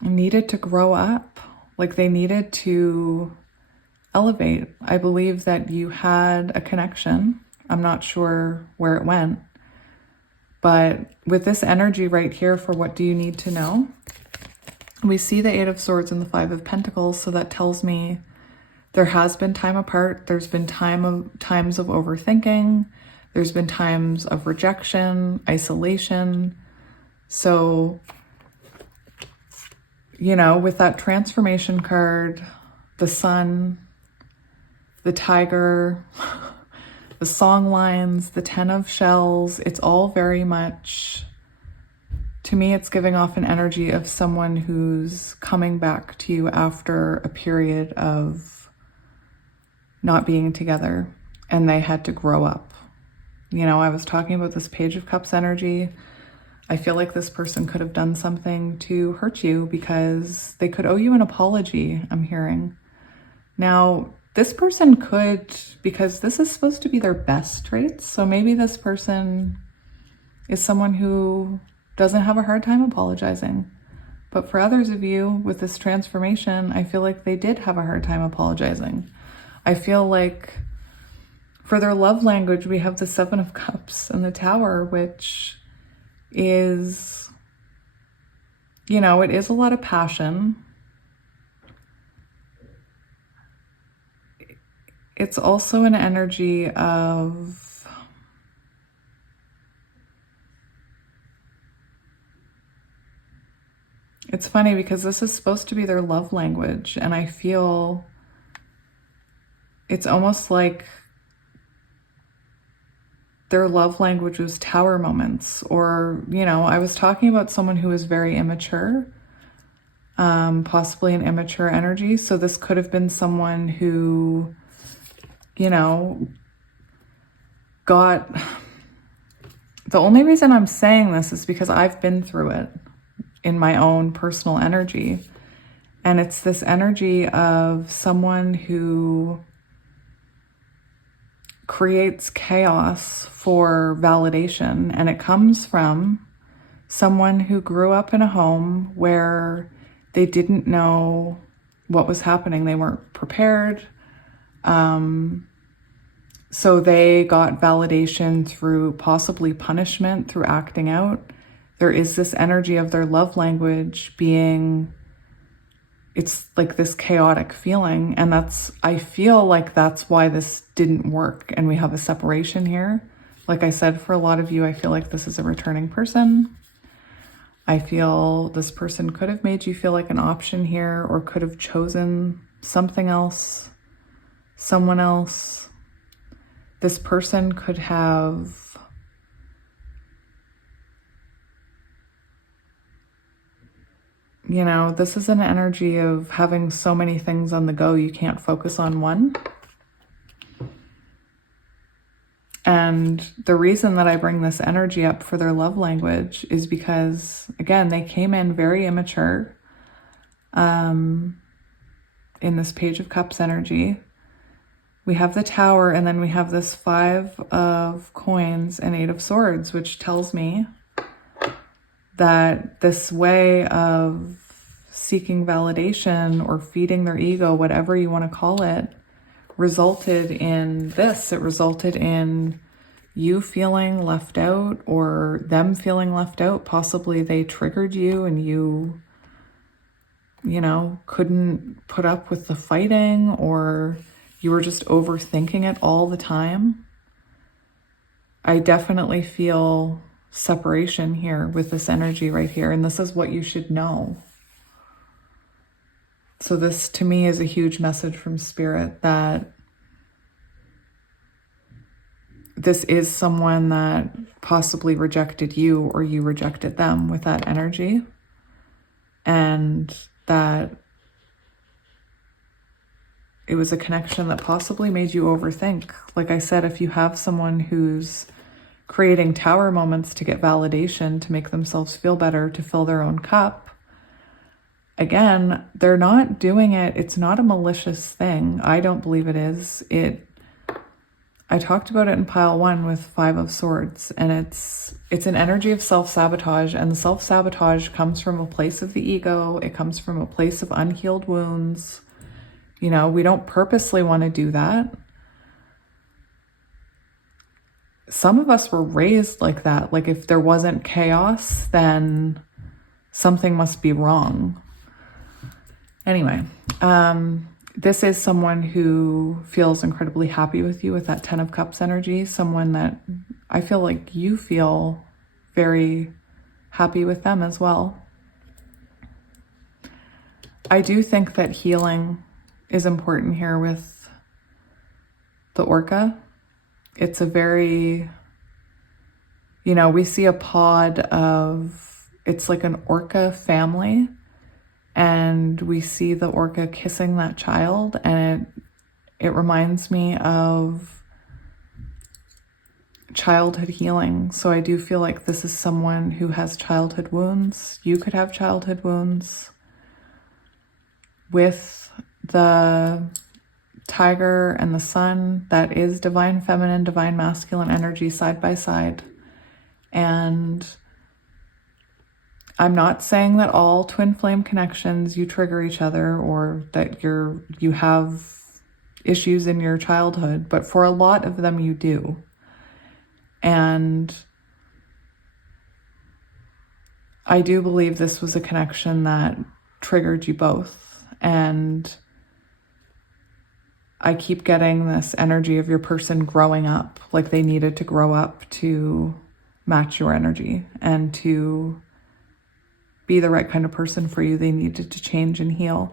needed to grow up, like they needed to elevate. I believe that you had a connection. I'm not sure where it went, but with this energy right here for what do you need to know, we see the 8 of Swords and the 5 of Pentacles. So that tells me there has been time apart. There's been times of overthinking. There's been times of rejection, isolation. So, you know, with that transformation card, the sun, the tiger, the song lines, the 10 of shells, it's all very much, to me, it's giving off an energy of someone who's coming back to you after a period of not being together and they had to grow up. You know, I was talking about this Page of Cups energy. I feel like this person could have done something to hurt you because they could owe you an apology, I'm hearing. Now, this person could, because this is supposed to be their best traits, so maybe this person is someone who doesn't have a hard time apologizing. But for others of you with this transformation, I feel like they did have a hard time apologizing. I feel like for their love language, we have the 7 of Cups and the Tower, which is, you know, it is a lot of passion. It's also an energy of It's funny because this is supposed to be their love language, and I feel it's almost like their love language was tower moments, or, you know, I was talking about someone who was very immature, possibly an immature energy. So this could have been someone who, you know, got, the only reason I'm saying this is because I've been through it in my own personal energy. And it's this energy of someone who creates chaos for validation, and it comes from someone who grew up in a home where they didn't know what was happening. They weren't prepared. So they got validation through possibly punishment, through acting out. There is this energy of their love language being, it's like this chaotic feeling. And I feel like that's why this didn't work. And we have a separation here. Like I said, for a lot of you, I feel like this is a returning person. I feel this person could have made you feel like an option here, or could have chosen something else, someone else. This person could have you know, this is an energy of having so many things on the go, you can't focus on one. And the reason that I bring this energy up for their love language is because, again, they came in very immature in this Page of Cups energy. We have the Tower, and then we have this 5 of Coins and 8 of Swords, which tells me that this way of seeking validation or feeding their ego, whatever you want to call it, resulted in this. It resulted in you feeling left out, or them feeling left out. Possibly they triggered you and you know, couldn't put up with the fighting, or you were just overthinking it all the time. I definitely feel separation here with this energy right here, and this is what you should know. So this, to me, is a huge message from Spirit that this is someone that possibly rejected you, or you rejected them with that energy, and that it was a connection that possibly made you overthink. Like I said, if you have someone who's creating tower moments to get validation, to make themselves feel better, to fill their own cup, again, they're not doing it. It's not a malicious thing. I don't believe it is. I talked about it in pile 1 with 5 of Swords, and it's an energy of self-sabotage, and the self-sabotage comes from a place of the ego. It comes from a place of unhealed wounds. You know, we don't purposely want to do that. Some of us were raised like that. Like, if there wasn't chaos, then something must be wrong. Anyway, this is someone who feels incredibly happy with you with that 10 of Cups energy. Someone that I feel like you feel very happy with them as well. I do think that healing is important here with the Orca. It's a very, you know, we see a pod of, it's like an orca family, and we see the orca kissing that child, and it reminds me of childhood healing. So I do feel like this is someone who has childhood wounds. You could have childhood wounds. With the Tiger and the Sun, that is divine feminine, divine masculine energy side by side. And I'm not saying that all twin flame connections you trigger each other, or that you have issues in your childhood, but for a lot of them you do. And I do believe this was a connection that triggered you both. And I keep getting this energy of your person growing up, like they needed to grow up to match your energy and to be the right kind of person for you. They needed to change and heal.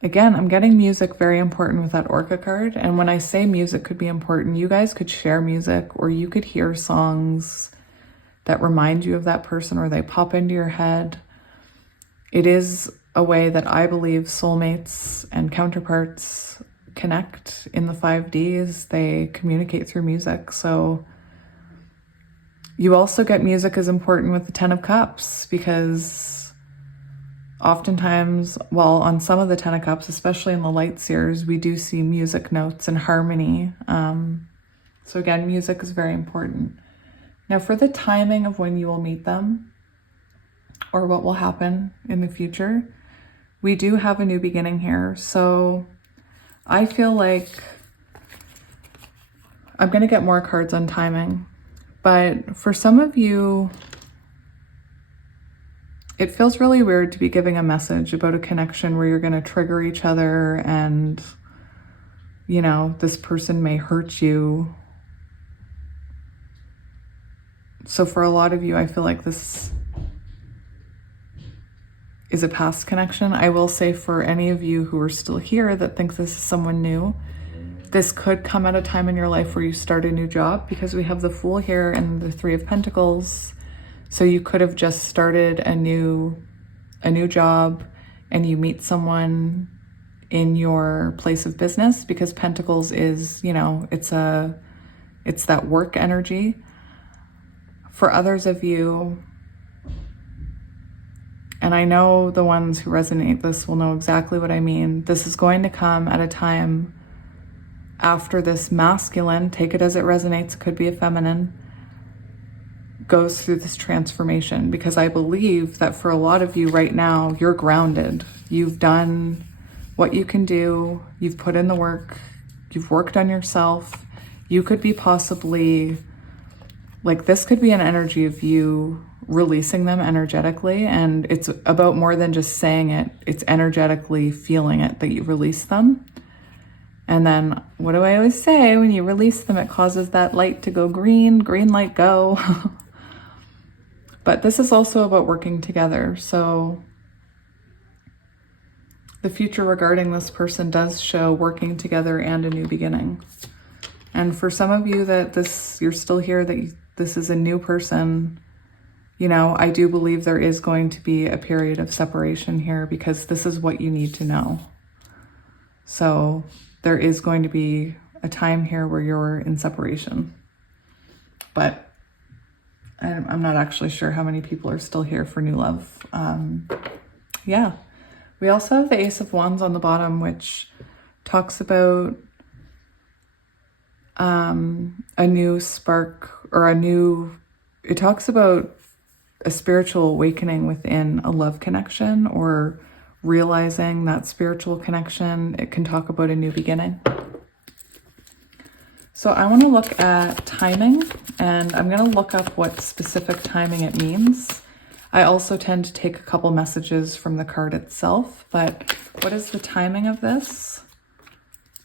Again, I'm getting music very important with that Orca card. And when I say music could be important, you guys could share music, or you could hear songs that remind you of that person, or they pop into your head. It is a way that I believe soulmates and counterparts connect in the 5Ds. They communicate through music. So you also get music as important with the 10 of Cups, because oftentimes, well, on some of the 10 of Cups, especially in the light seers, we do see music notes and harmony. So again, music is very important. Now for the timing of when you will meet them, or what will happen in the future, we do have a new beginning here. So I feel like I'm going to get more cards on timing, but for some of you, it feels really weird to be giving a message about a connection where you're going to trigger each other and, you know, this person may hurt you. So for a lot of you, I feel like this is a past connection. I will say for any of you who are still here that think this is someone new, this could come at a time in your life where you start a new job, because we have the Fool here and the Three of Pentacles. So you could have just started a new job and you meet someone in your place of business, because Pentacles is, you know, it's that work energy. For others of you, and I know the ones who resonate this will know exactly what I mean, this is going to come at a time after this masculine, take it as it resonates, it could be a feminine, goes through this transformation. Because I believe that for a lot of you right now, you're grounded. You've done what you can do. You've put in the work. You've worked on yourself. You could be possibly, like, this could be an energy of you releasing them energetically. And it's about more than just saying it. It's energetically feeling it that you release them. And then, what do I always say? When you release them, it causes that light to go green. Green light, go. But this is also about working together. So the future regarding this person does show working together and a new beginning. And for some of you that you're still here, that this is a new person, you know, I do believe there is going to be a period of separation here, because this is what you need to know. So there is going to be a time here where you're in separation. But I'm not actually sure how many people are still here for new love. Yeah. We also have the Ace of Wands on the bottom, which talks about a new spark, or it talks about a spiritual awakening within a love connection, or realizing that spiritual connection. It can talk about a new beginning. So I want to look at timing, and I'm going to look up what specific timing it means. I also tend to take a couple messages from the card itself, but what is the timing of this?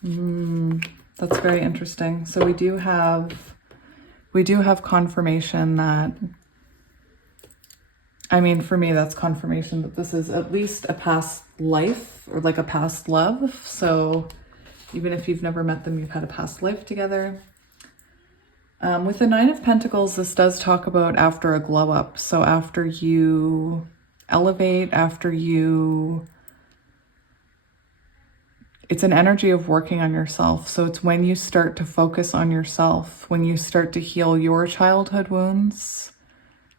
That's very interesting. So we do have confirmation that, I mean, for me, that's confirmation that this is at least a past life, or like a past love. So even if you've never met them, you've had a past life together. With the Nine of Pentacles, this does talk about after a glow up. So after you elevate, it's an energy of working on yourself. So it's when you start to focus on yourself, when you start to heal your childhood wounds,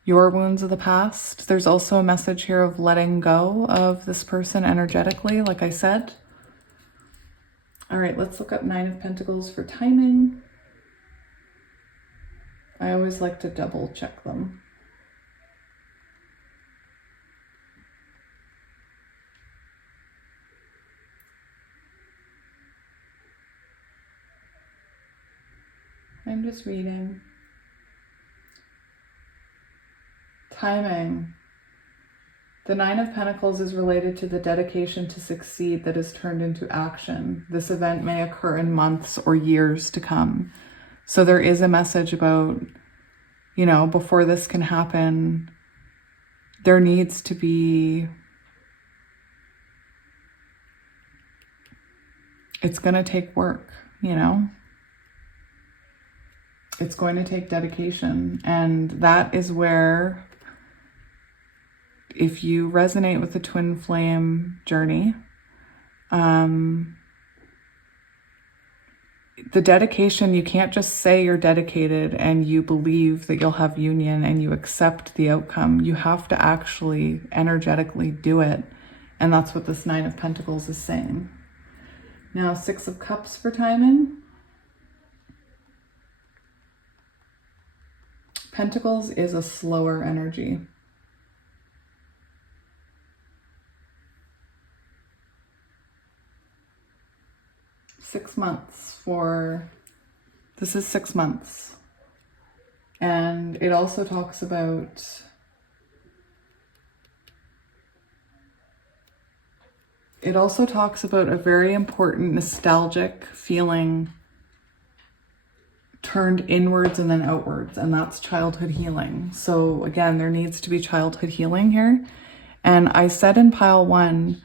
your wounds of the past. There's also a message here of letting go of this person energetically, like I said. All right, let's look up Nine of Pentacles for timing. I always like to double check them. I'm just reading. Timing. The Nine of Pentacles is related to the dedication to succeed that is turned into action. This event may occur in months or years to come. So there is a message about, you know, before this can happen, there needs to be, it's going to take work, you know? It's going to take dedication. And that is where, if you resonate with the twin flame journey, the dedication, you can't just say you're dedicated and you believe that you'll have union and you accept the outcome. You have to actually energetically do it. And that's what this 9 of Pentacles is saying. Now, 6 of Cups for timing. Pentacles is a slower energy. This is 6 months. And it also talks about a very important nostalgic feeling turned inwards and then outwards, and that's childhood healing. So again, there needs to be childhood healing here. And I said in pile 1,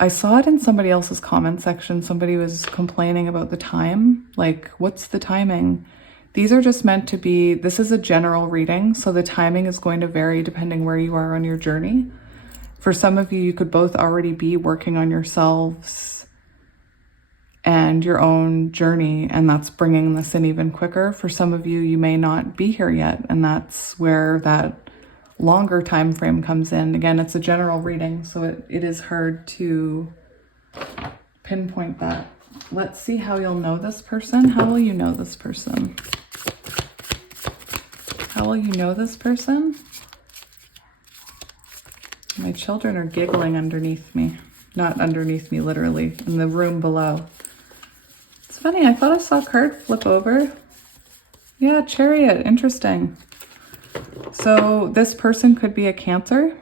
I saw it in somebody else's comment section. Somebody was complaining about the time. Like, what's the timing? These are just meant to be, this is a general reading, so the timing is going to vary depending where you are on your journey. For some of you, you could both already be working on yourselves and your own journey, and that's bringing this in even quicker. For some of you, you may not be here yet, and that's where that longer time frame comes in. Again, it's a general reading, so it is hard to pinpoint that. Let's see how you'll know this person. How will you know this person? How will you know this person? My children are giggling underneath me. Not underneath me, literally, in the room below. It's funny, I thought I saw a card flip over. Yeah, Chariot, interesting. So this person could be a Cancer.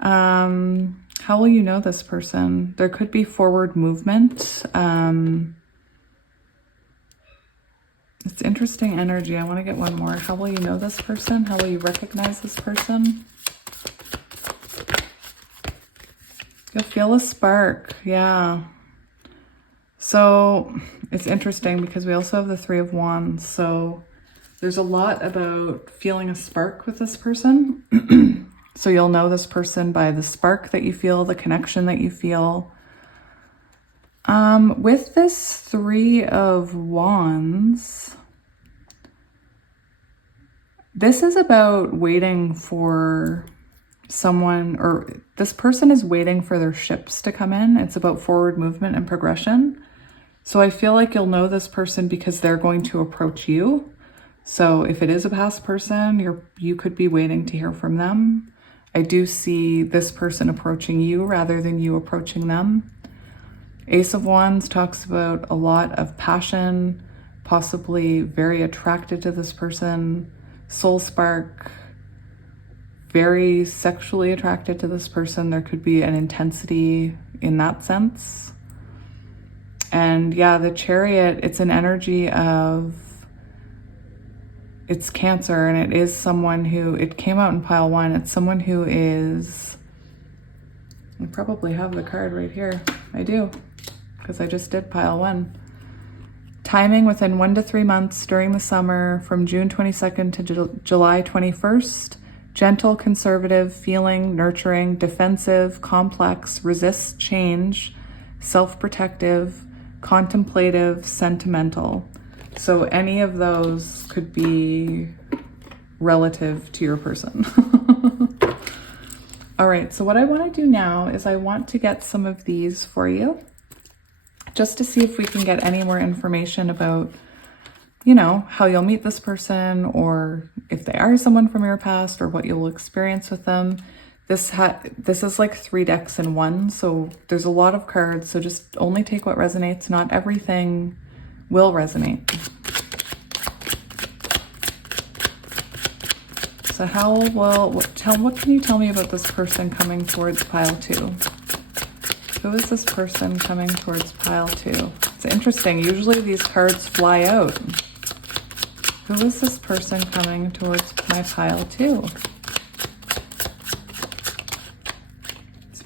How will you know this person? There could be forward movement. It's interesting energy. I want to get one more. How will you know this person? How will you recognize this person? You'll feel a spark. Yeah. So it's interesting because we also have the 3 of Wands. So there's a lot about feeling a spark with this person. So you'll know this person by the spark that you feel, the connection that you feel. With this 3 of Wands, this is about waiting for someone, or this person is waiting for their ships to come in. It's about forward movement and progression. So I feel like you'll know this person because they're going to approach you. So if it is a past person, you could be waiting to hear from them. I do see this person approaching you rather than you approaching them. Ace of Wands talks about a lot of passion, possibly very attracted to this person, soul spark, very sexually attracted to this person. There could be an intensity in that sense. And yeah, the Chariot, it's an energy of, it's Cancer, and it is someone who, it came out in pile 1. It's someone who is, I probably have the card right here. I do, because I just did pile 1. Timing within 1 to 3 months during the summer from June 22nd to July 21st. Gentle, conservative, feeling, nurturing, defensive, complex, resists change, self-protective, contemplative, sentimental. So any of those could be relative to your person. All right, so what I want to do now is I want to get some of these for you, just to see if we can get any more information about, you know, how you'll meet this person, or if they are someone from your past, or what you'll experience with them. This is like 3 decks in one, so there's a lot of cards, so just only take what resonates. Not everything will resonate. So what can you tell me about this person coming towards pile 2? Who is this person coming towards pile 2? It's interesting. Usually these cards fly out. Who is this person coming towards my pile 2?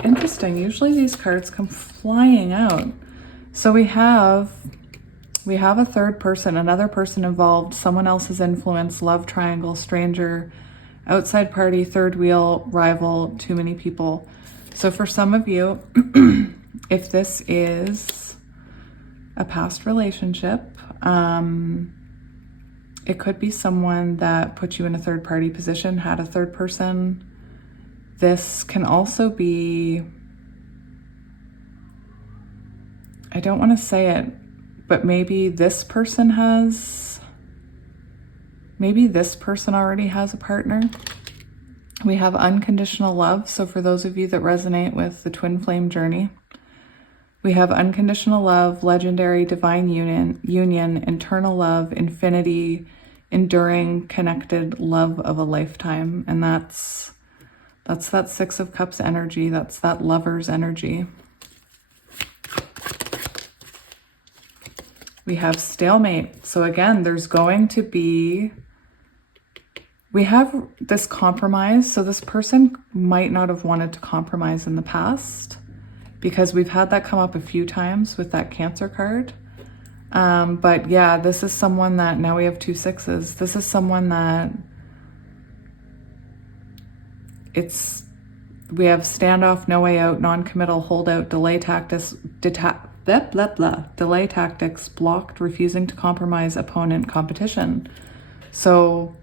Interesting. Usually these cards come flying out. So we have a third person, another person involved, someone else's influence, love triangle, stranger, outside party, third wheel, rival, too many people. So for some of you, if this is a past relationship, it could be someone that put you in a third party position, had a third person. This can also be, I don't want to say it, but maybe this person already has a partner. We have unconditional love. So for those of you that resonate with the twin flame journey, we have unconditional love, legendary, divine union, internal love, infinity, enduring, connected love of a lifetime. And that's that Six of Cups energy. That's that lover's energy. We have stalemate. So again, there's going to be, we have this compromise. So this person might not have wanted to compromise in the past, because we've had that come up a few times with that Cancer card. But yeah, this is someone that, now we have 2 sixes. This is someone that we have standoff, no way out, non-committal, holdout, delay tactics, delay tactics, blocked, refusing to compromise, opponent, competition. So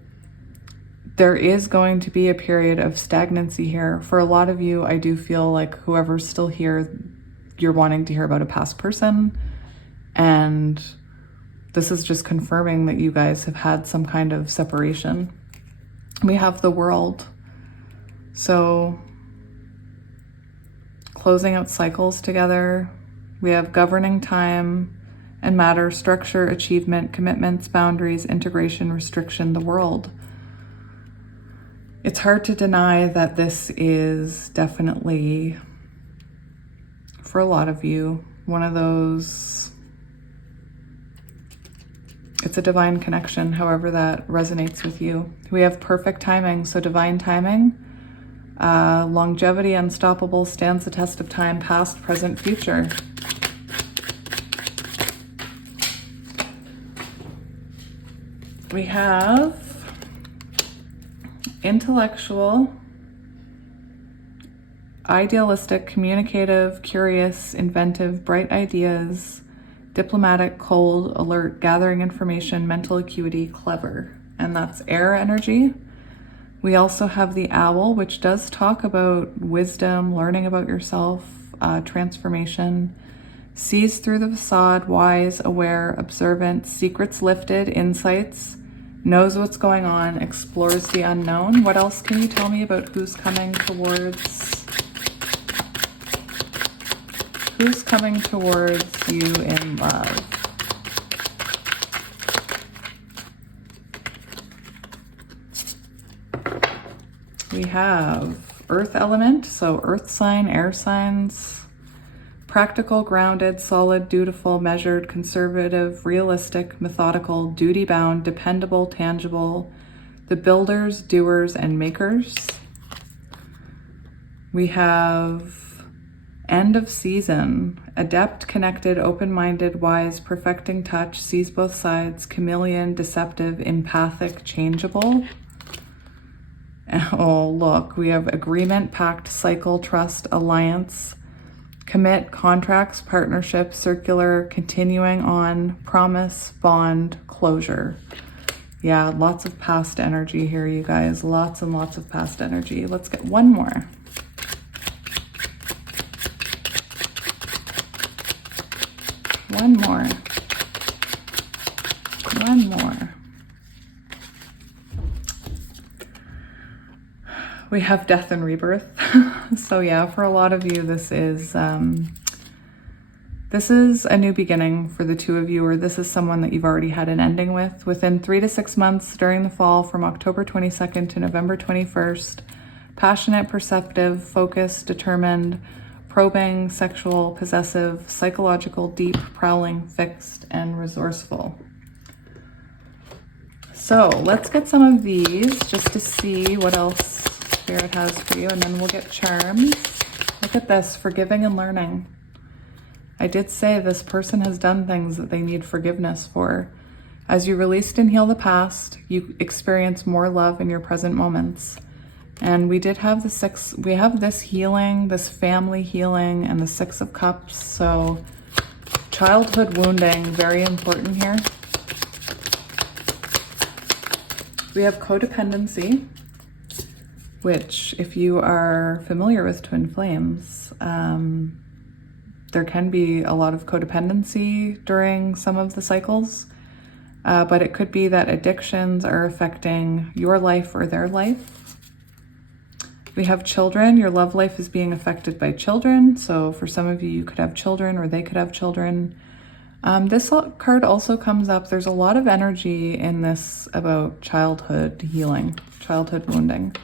there is going to be a period of stagnancy here. For a lot of you, I do feel like whoever's still here, you're wanting to hear about a past person. And this is just confirming that you guys have had some kind of separation. We have the World. So closing out cycles together. We have governing time and matter, structure, achievement, commitments, boundaries, integration, restriction, the World. It's hard to deny that this is definitely, for a lot of you, one of those, it's a divine connection, however that resonates with you. We have perfect timing, so divine timing, longevity, unstoppable, stands the test of time, past, present, future. We have intellectual, idealistic, communicative, curious, inventive, bright ideas, diplomatic, cold, alert, gathering information, mental acuity, clever. And that's air energy. We also have the Owl, which does talk about wisdom, learning about yourself, transformation, sees through the facade, wise, aware, observant, secrets lifted, insights, knows what's going on, explores the unknown. What else can you tell me about who's coming towards you in love? We have earth element, so earth sign, air signs, practical, grounded, solid, dutiful, measured, conservative, realistic, methodical, duty-bound, dependable, tangible, the builders, doers, and makers. We have end of season, adept, connected, open-minded, wise, perfecting touch, sees both sides, chameleon, deceptive, empathic, changeable. Oh, look, we have agreement, pact, cycle, trust, alliance, commit, contracts, partnership, circular, continuing on, promise, bond, closure. Yeah, lots of past energy here, you guys. Lots and lots of past energy. Let's get one more. One more. One more. We have death and rebirth. So yeah, for a lot of you, this is a new beginning for the two of you, or this is someone that you've already had an ending with. Within 3 to 6 months during the fall, from October 22nd to November 21st, passionate, perceptive, focused, determined, probing, sexual, possessive, psychological, deep, prowling, fixed, and resourceful. So let's get some of these just to see what else Spirit has for you, and then we'll get charms. Look at this, forgiving and learning. I did say this person has done things that they need forgiveness for. As you released and heal the past, you experience more love in your present moments. And we did have we have this healing, this family healing, and the Six of Cups. So childhood wounding, very important here. We have codependency, which if you are familiar with twin flames, there can be a lot of codependency during some of the cycles, but it could be that addictions are affecting your life or their life. We have children. Your love life is being affected by children. So for some of you, you could have children or they could have children. This card also comes up. There's a lot of energy in this about childhood healing, childhood wounding.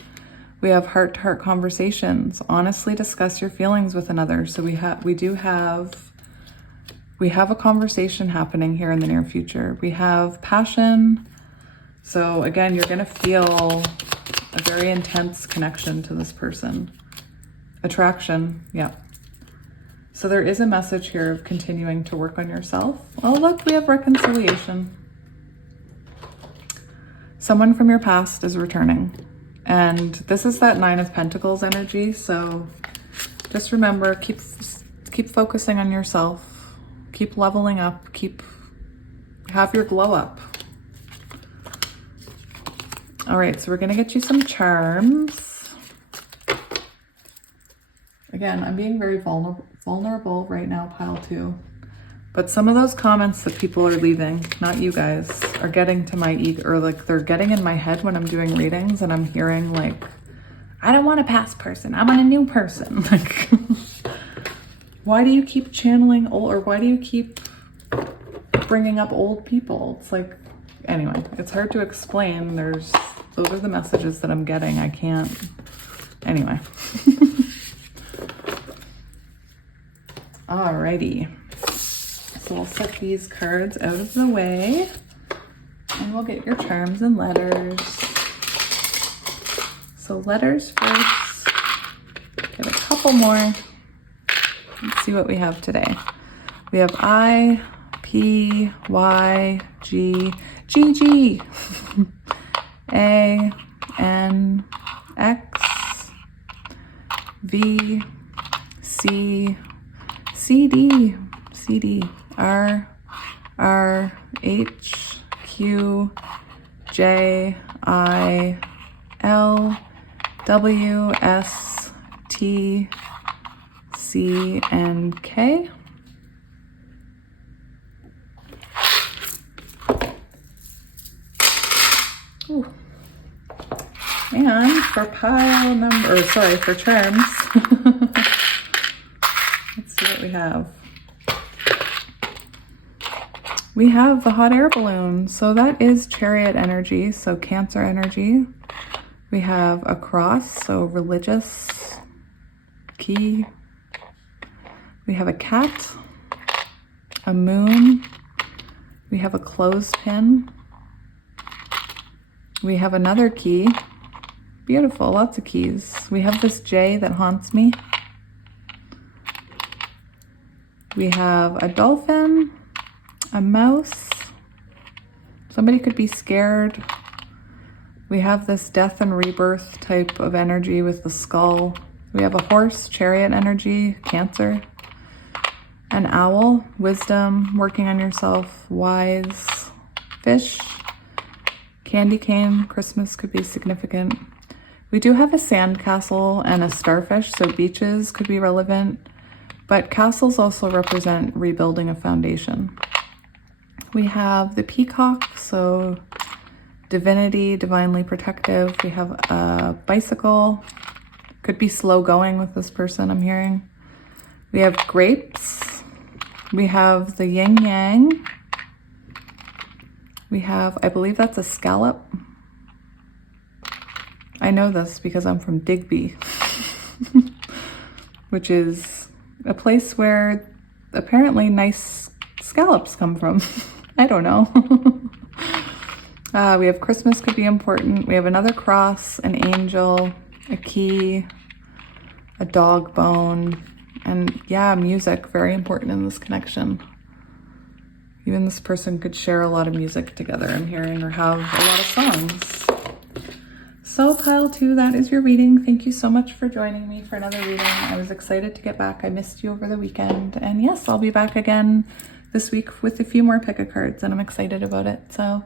We have heart-to-heart conversations. Honestly discuss your feelings with another. So we have a conversation happening here in the near future. We have passion. So again, you're going to feel a very intense connection to this person. Attraction, yeah. So there is a message here of continuing to work on yourself. Oh, look, we have reconciliation. Someone from your past is returning. And this is that Nine of Pentacles energy. So just remember, keep focusing on yourself. Keep leveling up. Have your glow up. All right, so we're going to get you some charms. Again, I'm being very vulnerable right now, pile 2. But some of those comments that people are leaving, not you guys, are getting to my ego, or like they're getting in my head when I'm doing readings and I'm hearing like, I don't want a past person, I want a new person. Like, why do you keep channeling old, or why do you keep bringing up old people? It's like, anyway, it's hard to explain. Those are the messages that I'm getting. I can't, anyway. Alrighty. So we'll set these cards out of the way and we'll get your charms and letters. So letters first. Get a couple more. Let's see what we have today. We have I, P, Y, G, G, G. A, N, X, V, C, C, D, C, D, R, R, H, Q, J, I, L, W, S, T, C, and K. Ooh. And for pile number, or sorry, for charms, let's see what we have. We have the hot air balloon. So that is chariot energy, so Cancer energy. We have a cross, so religious key. We have a cat, a moon. We have a clothespin. We have another key. Beautiful, lots of keys. We have this J that haunts me. We have a dolphin, a mouse. Somebody could be scared. We have this death and rebirth type of energy with the skull. We have a horse, chariot energy, Cancer. An owl, wisdom, working on yourself, wise, fish. Candy cane, Christmas could be significant. We do have a sand castle and a starfish, so beaches could be relevant, but castles also represent rebuilding a foundation. We have the peacock, so divinity, divinely protective. We have a bicycle, could be slow going with this person, I'm hearing. We have grapes. We have the yin yang. We have, I believe that's a scallop. I know this because I'm from Digby, which is a place where apparently nice scallops come from. I don't know. We have Christmas could be important. We have another cross, an angel, a key, a dog bone, and yeah, music, very important in this connection. Even this person could share a lot of music together, I'm hearing, or have a lot of songs. So pile 2, that is your reading. Thank you so much for joining me for another reading. I was excited to get back. I missed you over the weekend. And yes, I'll be back again this week with a few more pick a cards, and I'm excited about it. So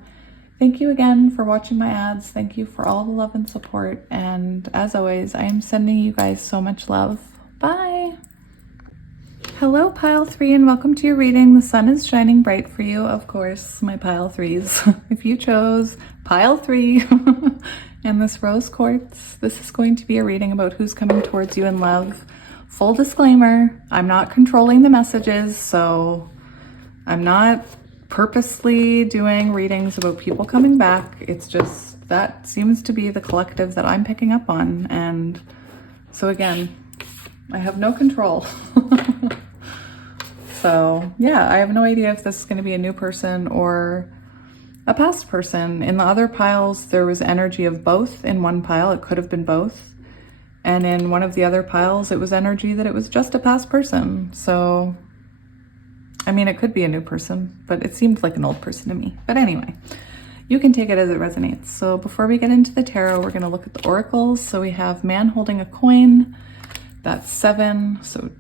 thank you again for watching my ads. Thank you for all the love and support. And as always, I am sending you guys so much love. Bye. Hello, pile 3, and welcome to your reading. The sun is shining bright for you, of course, my pile 3s. If you chose pile 3 and this rose quartz, this is going to be a reading about who's coming towards you in love. Full disclaimer, I'm not controlling the messages, so I'm not purposely doing readings about people coming back. It's just that seems to be the collective that I'm picking up on. And so again, I have no control. So yeah, I have no idea if this is going to be a new person or a past person. In the other piles, there was energy of both in one pile. It could have been both. And in one of the other piles, it was energy that it was just a past person. So, I mean, it could be a new person, but it seemed like an old person to me. But anyway, you can take it as it resonates. So before we get into the tarot, we're going to look at the oracles. So we have man holding a coin. That's 7. So,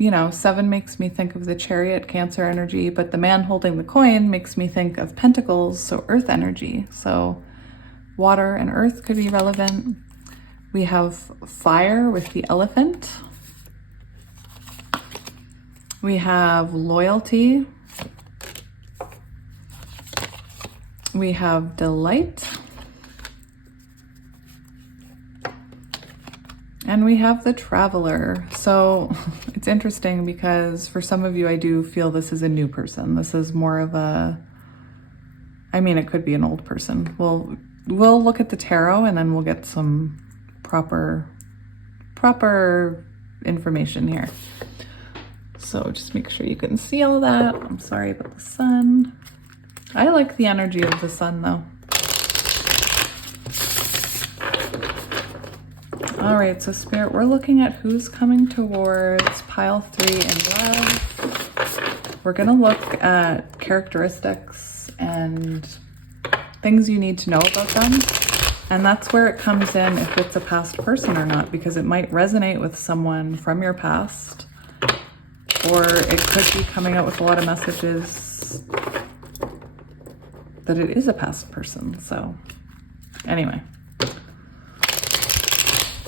you know, 7 makes me think of the Chariot, Cancer energy, but the man holding the coin makes me think of Pentacles, so earth energy. So water and earth could be relevant. We have fire with the elephant. We have loyalty. We have delight. And we have the traveler. So it's interesting because for some of you, I do feel this is a new person. This is more of a, I mean, it could be an old person. We'll look at the tarot and then we'll get some proper information here. So just make sure you can see all that. I'm sorry about the sun. I like the energy of the sun though. All right, so Spirit, we're looking at who's coming towards pile 3 in love. We're gonna look at characteristics and things you need to know about them. And that's where it comes in if it's a past person or not, because it might resonate with someone from your past, or it could be coming out with a lot of messages that it is a past person. So anyway.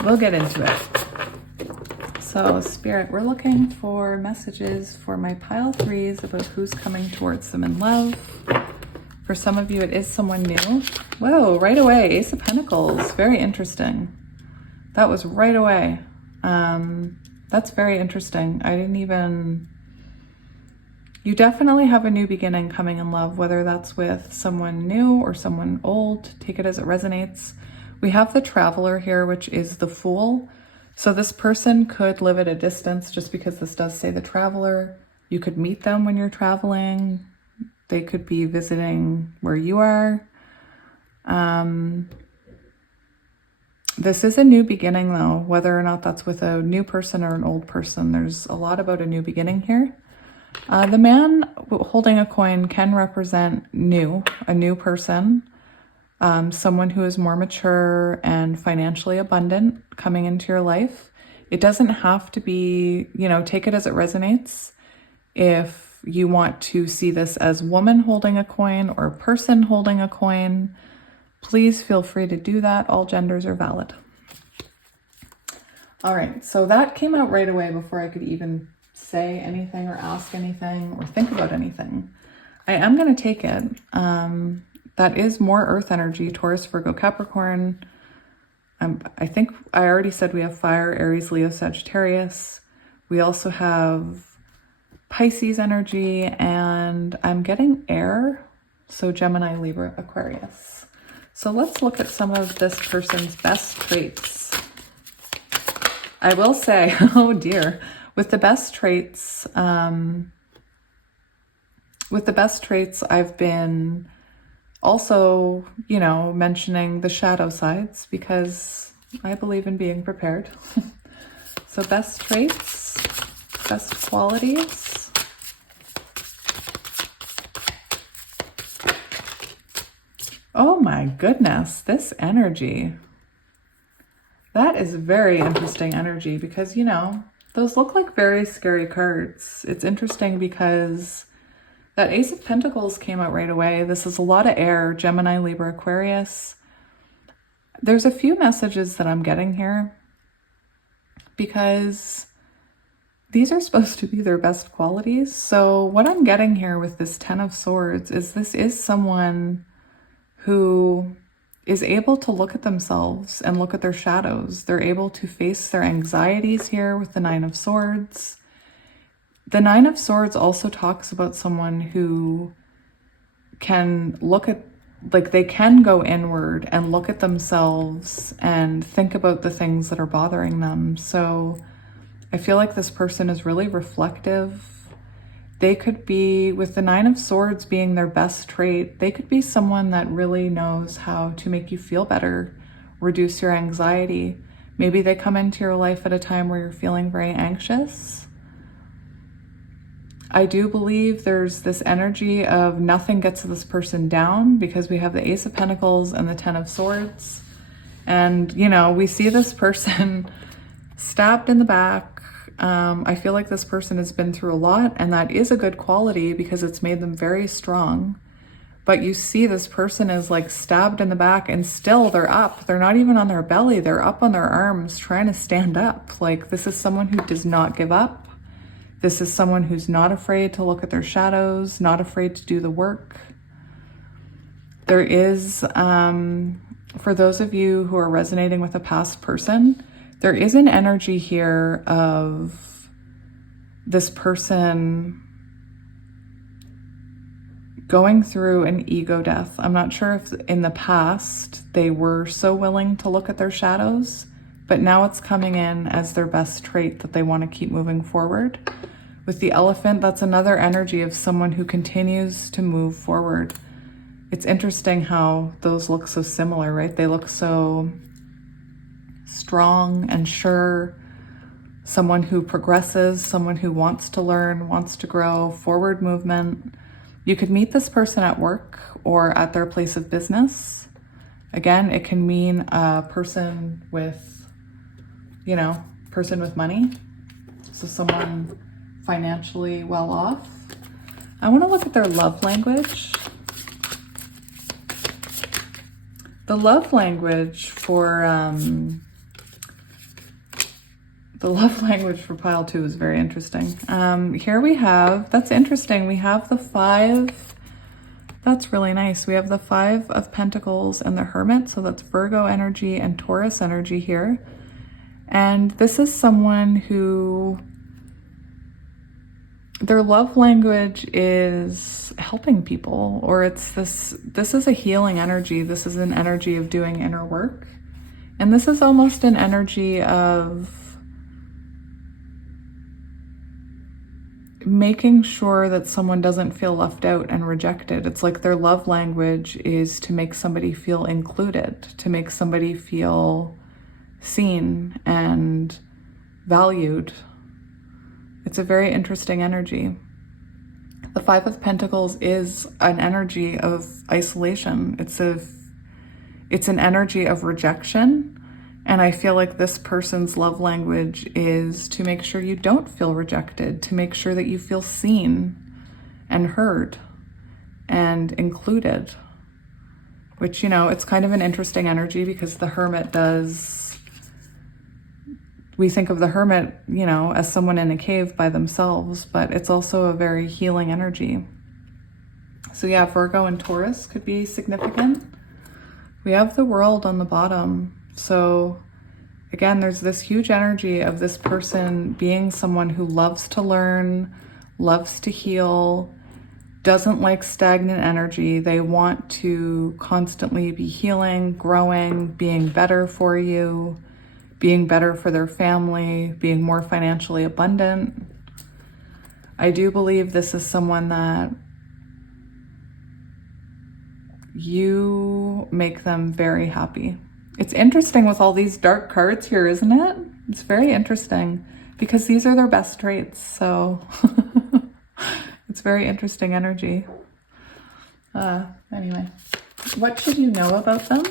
We'll get into it. So Spirit, we're looking for messages for my pile 3s about who's coming towards them in love. For some of you, it is someone new. Whoa, right away, Ace of Pentacles, very interesting. That was right away. That's very interesting. I didn't even, you definitely have a new beginning coming in love, whether that's with someone new or someone old, take it as it resonates. We have the traveler here, which is the Fool. So this person could live at a distance just because this does say the traveler. You could meet them when you're traveling. They could be visiting where you are. This is a new beginning though, whether or not that's with a new person or an old person. There's a lot about a new beginning here. The man holding a coin can represent a new person. Someone who is more mature and financially abundant coming into your life. It doesn't have to be, you know, take it as it resonates. If you want to see this as woman holding a coin or person holding a coin, please feel free to do that. All genders are valid. All right, so that came out right away before I could even say anything or ask anything or think about anything. I am going to take it. That is more earth energy, Taurus, Virgo, Capricorn. I think I already said we have fire, Aries, Leo, Sagittarius. We also have Pisces energy, and I'm getting air. So Gemini, Libra, Aquarius. So let's look at some of this person's best traits. I will say, oh dear, with the best traits, I've been also, you know, mentioning the shadow sides because I believe in being prepared. So So best traits, best qualities. Oh my goodness, this energy. That is very interesting energy because, you know, those look like very scary cards. It's interesting because that Ace of Pentacles came out right away. This is a lot of air, Gemini, Libra, Aquarius. There's a few messages that I'm getting here because these are supposed to be their best qualities. So what I'm getting here with this Ten of Swords is this is someone who is able to look at themselves and look at their shadows. They're able to face their anxieties here with the Nine of Swords. The Nine of Swords also talks about someone who can look at, like, they can go inward and look at themselves and think about the things that are bothering them. So I feel like this person is really reflective. They could be, with the Nine of Swords being their best trait, they could be someone that really knows how to make you feel better, reduce your anxiety. Maybe they come into your life at a time where you're feeling very anxious. I do believe there's this energy of nothing gets this person down because we have the Ace of Pentacles and the Ten of Swords. And, you know, we see this person stabbed in the back. I feel like this person has been through a lot, and that is a good quality because it's made them very strong. But you see this person is like stabbed in the back and still they're up. They're not even on their belly. They're up on their arms trying to stand up. Like, this is someone who does not give up. This is someone who's not afraid to look at their shadows, not afraid to do the work. There is, for those of you who are resonating with a past person, there is an energy here of this person going through an ego death. I'm not sure if in the past they were so willing to look at their shadows, but now it's coming in as their best trait that they want to keep moving forward. With the Elephant, that's another energy of someone who continues to move forward. It's interesting how those look so similar, right? They look so strong and sure. Someone who progresses, someone who wants to learn, wants to grow, forward movement. You could meet this person at work or at their place of business. Again, it can mean a person with, you know, person with money. So someone financially well off. I want to look at their love language. The love language for pile 2 is very interesting. Here we have, that's interesting. We have the 5. That's really nice. We have the 5 of Pentacles and the Hermit. So that's Virgo energy and Taurus energy here. And this is someone who, their love language is helping people, or it's this is a healing energy. This is an energy of doing inner work. And this is almost an energy of making sure that someone doesn't feel left out and rejected. It's like their love language is to make somebody feel included, to make somebody feel seen and valued. It's a very interesting energy. The 5 of Pentacles is an energy of isolation. It's an energy of rejection. And I feel like this person's love language is to make sure you don't feel rejected, to make sure that you feel seen and heard and included, which, you know, it's kind of an interesting energy because the Hermit does, we think of the Hermit, you know, as someone in a cave by themselves, but it's also a very healing energy. So yeah, Virgo and Taurus could be significant. We have the World on the bottom. So again, there's this huge energy of this person being someone who loves to learn, loves to heal, doesn't like stagnant energy. They want to constantly be healing, growing, being better for you, being better for their family, being more financially abundant. I do believe this is someone that you make them very happy. It's interesting with all these dark cards here, isn't it? It's very interesting because these are their best traits. So it's very interesting energy. Anyway, what should you know about them?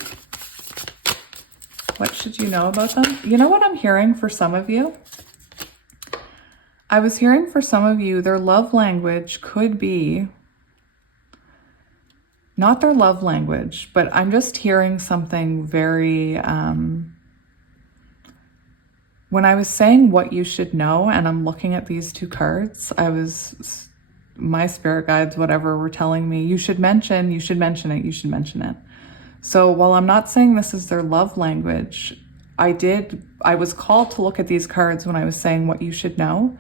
What should you know about them? You know what I'm hearing for some of you? I was hearing for some of you, their love language could be not their love language, but I'm just hearing something very, when I was saying what you should know, and I'm looking at these two cards, my spirit guides, whatever, were telling me, you should mention it. So while I'm not saying this is their love language, I was called to look at these cards when I was saying what you should know.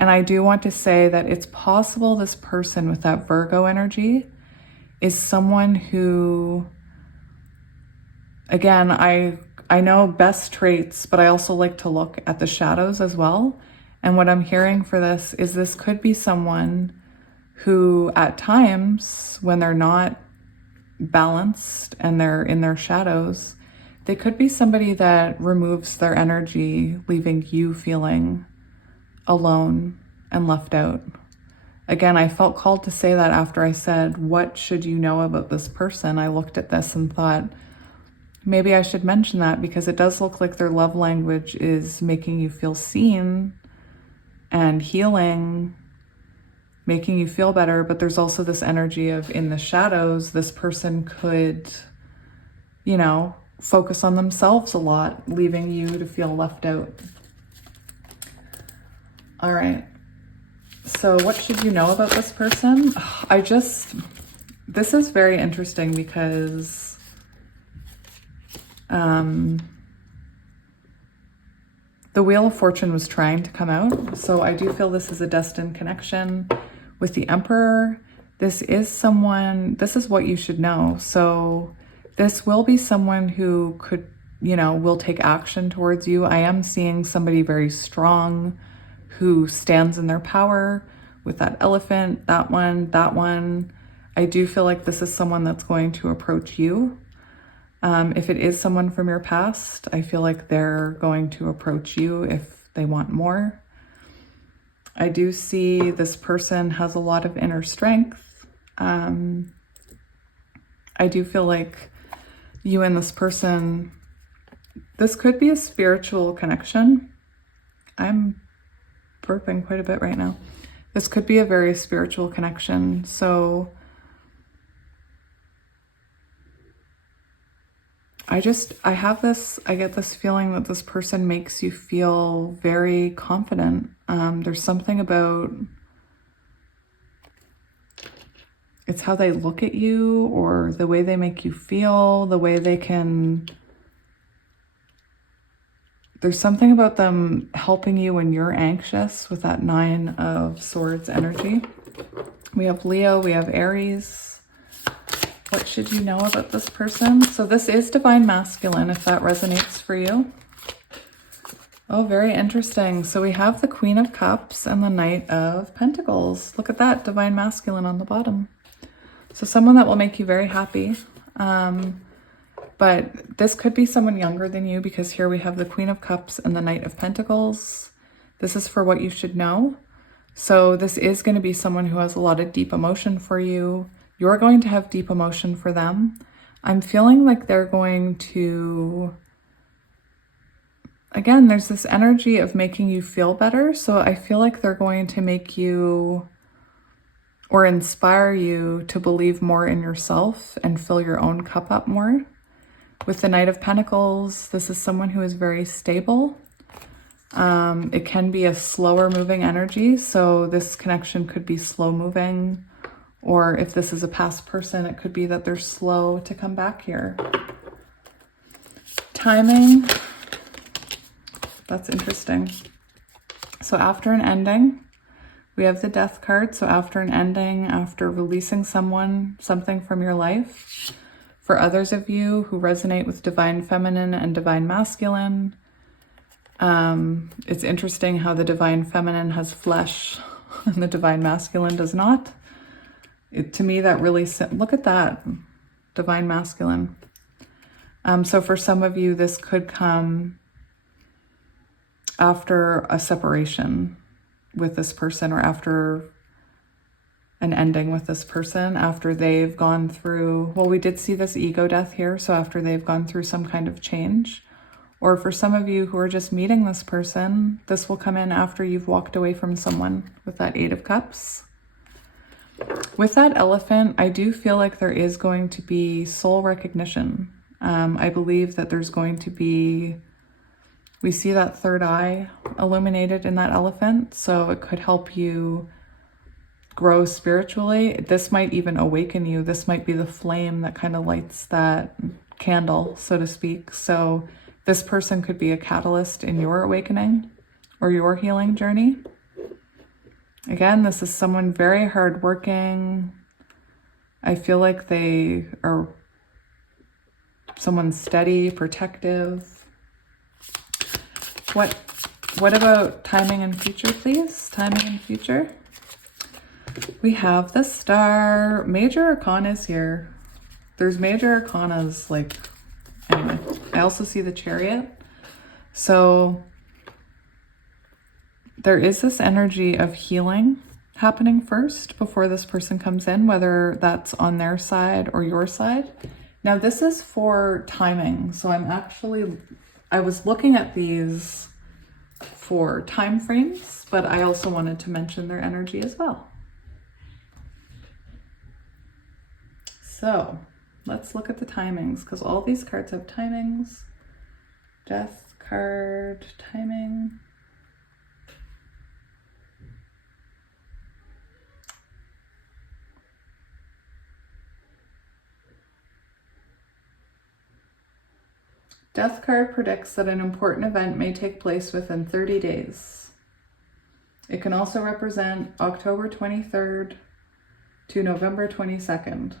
And I do want to say that it's possible this person with that Virgo energy is someone who, again, I know best traits, but I also like to look at the shadows as well. And what I'm hearing for this is this could be someone who at times when they're not balanced and they're in their shadows, they could be somebody that removes their energy, leaving you feeling alone and left out. Again, I felt called to say that after I said, what should you know about this person? I looked at this and thought, maybe I should mention that because it does look like their love language is making you feel seen and healing, making you feel better. But there's also this energy of in the shadows, this person could, focus on themselves a lot, leaving you to feel left out. All right. So what should you know about this person? This is very interesting because the Wheel of Fortune was trying to come out. So I do feel this is a destined connection with the Emperor. This is what you should know. So this will be someone who could, will take action towards you. I am seeing somebody very strong who stands in their power with that elephant, that one. I do feel like this is someone that's going to approach you. If it is someone from your past, I feel like they're going to approach you if they want more. I do see this person has a lot of inner strength. I do feel like you and this person, this could be a spiritual connection. I'm burping quite a bit right now. This could be a very spiritual connection. So I get this feeling that this person makes you feel very confident. There's something about, it's how they look at you or the way they make you feel, the way they can, there's something about them helping you when you're anxious with that 9 of Swords energy. We have Leo, we have Aries. What should you know about this person? So this is Divine Masculine, if that resonates for you. Oh, very interesting. So we have the Queen of Cups and the Knight of Pentacles. Look at that, Divine Masculine on the bottom. So someone that will make you very happy. But this could be someone younger than you because here we have the Queen of Cups and the Knight of Pentacles. This is for what you should know. So this is going to be someone who has a lot of deep emotion for you. You're going to have deep emotion for them. I'm feeling like they're going to, again, there's this energy of making you feel better. So I feel like they're going to make you or inspire you to believe more in yourself and fill your own cup up more. With the Knight of Pentacles, this is someone who is very stable. It can be a slower moving energy. So this connection could be slow moving, or if this is a past person, it could be that they're slow to come back here. Timing, that's interesting. So after an ending, we have the Death card. So after an ending, after releasing something from your life, for others of you who resonate with Divine Feminine and Divine Masculine, it's interesting how the Divine Feminine has flesh and the Divine Masculine does not. To me, that really, look at that, Divine Masculine. So for some of you, this could come after a separation with this person, or after an ending with this person, after they've gone through, well, we did see this ego death here, so after they've gone through some kind of change. Or for some of you who are just meeting this person, this will come in after you've walked away from someone with that Eight of Cups. With that Elephant, I do feel like there is going to be soul recognition. I believe that there's going to be, we see that third eye illuminated in that Elephant, so it could help you grow spiritually. This might even awaken you. This might be the flame that kind of lights that candle, so to speak. So this person could be a catalyst in your awakening or your healing journey. Again, this is someone very hardworking. I feel like they are someone steady, protective. What about timing and future, please? Timing and future. We have the Star. Major arcanas here. There's major arcanas, like, anyway. I also see the Chariot. So there is this energy of healing happening first before this person comes in, whether that's on their side or your side. Now this is for timing. So I was looking at these for time frames, but I also wanted to mention their energy as well. So let's look at the timings, because all these cards have timings. Death card, timing. Death card predicts that an important event may take place within 30 days. It can also represent October 23rd to November 22nd.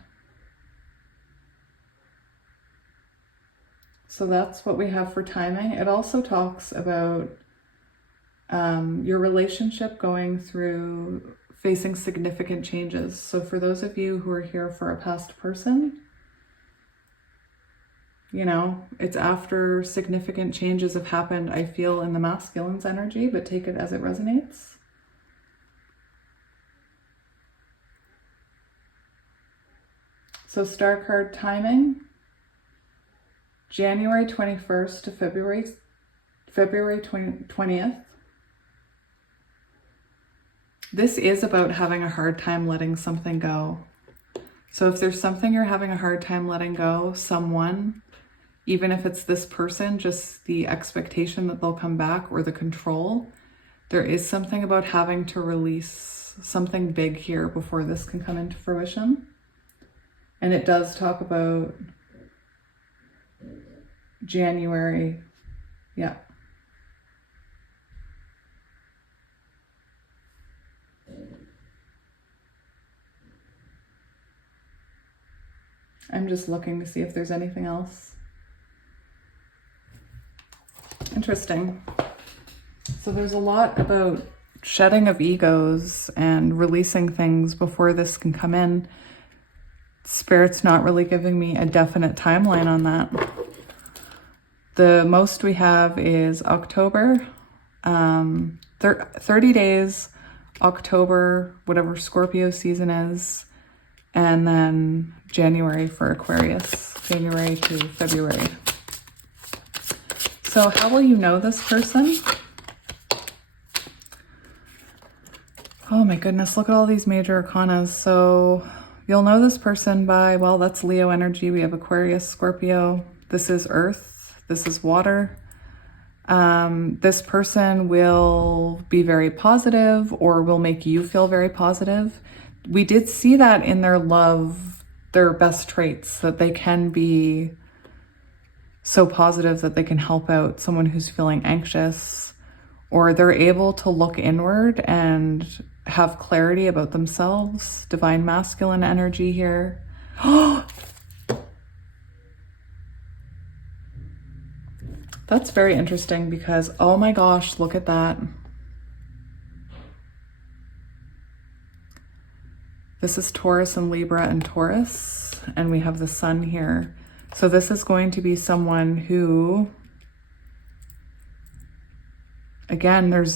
So that's what we have for timing. It also talks about your relationship going through facing significant changes. So for those of you who are here for a past person, you know, it's after significant changes have happened, I feel, in the masculine's energy, but take it as it resonates. So Star card timing, January 21st to February 20th. This is about having a hard time letting something go. So if there's something you're having a hard time letting go, someone, even if it's this person, just the expectation that they'll come back or the control, there is something about having to release something big here before this can come into fruition. And it does talk about January. Yeah. I'm just looking to see if there's anything else. Interesting. So there's a lot about shedding of egos and releasing things before this can come in. Spirit's not really giving me a definite timeline on that. The most we have is October, 30 days, October, whatever Scorpio season is, and then January for Aquarius, January to February. So how will you know this person? Oh my goodness, look at all these major arcanas. So you'll know this person by, well, that's Leo energy. We have Aquarius, Scorpio. This is Earth. This is water. This person will be very positive or will make you feel very positive. We did see that in their love, their best traits, that they can be so positive that they can help out someone who's feeling anxious, or they're able to look inward and have clarity about themselves. Divine masculine energy here. That's very interesting because, oh my gosh, look at that. This is Taurus and Libra and Taurus, and we have the sun here. So this is going to be someone who again,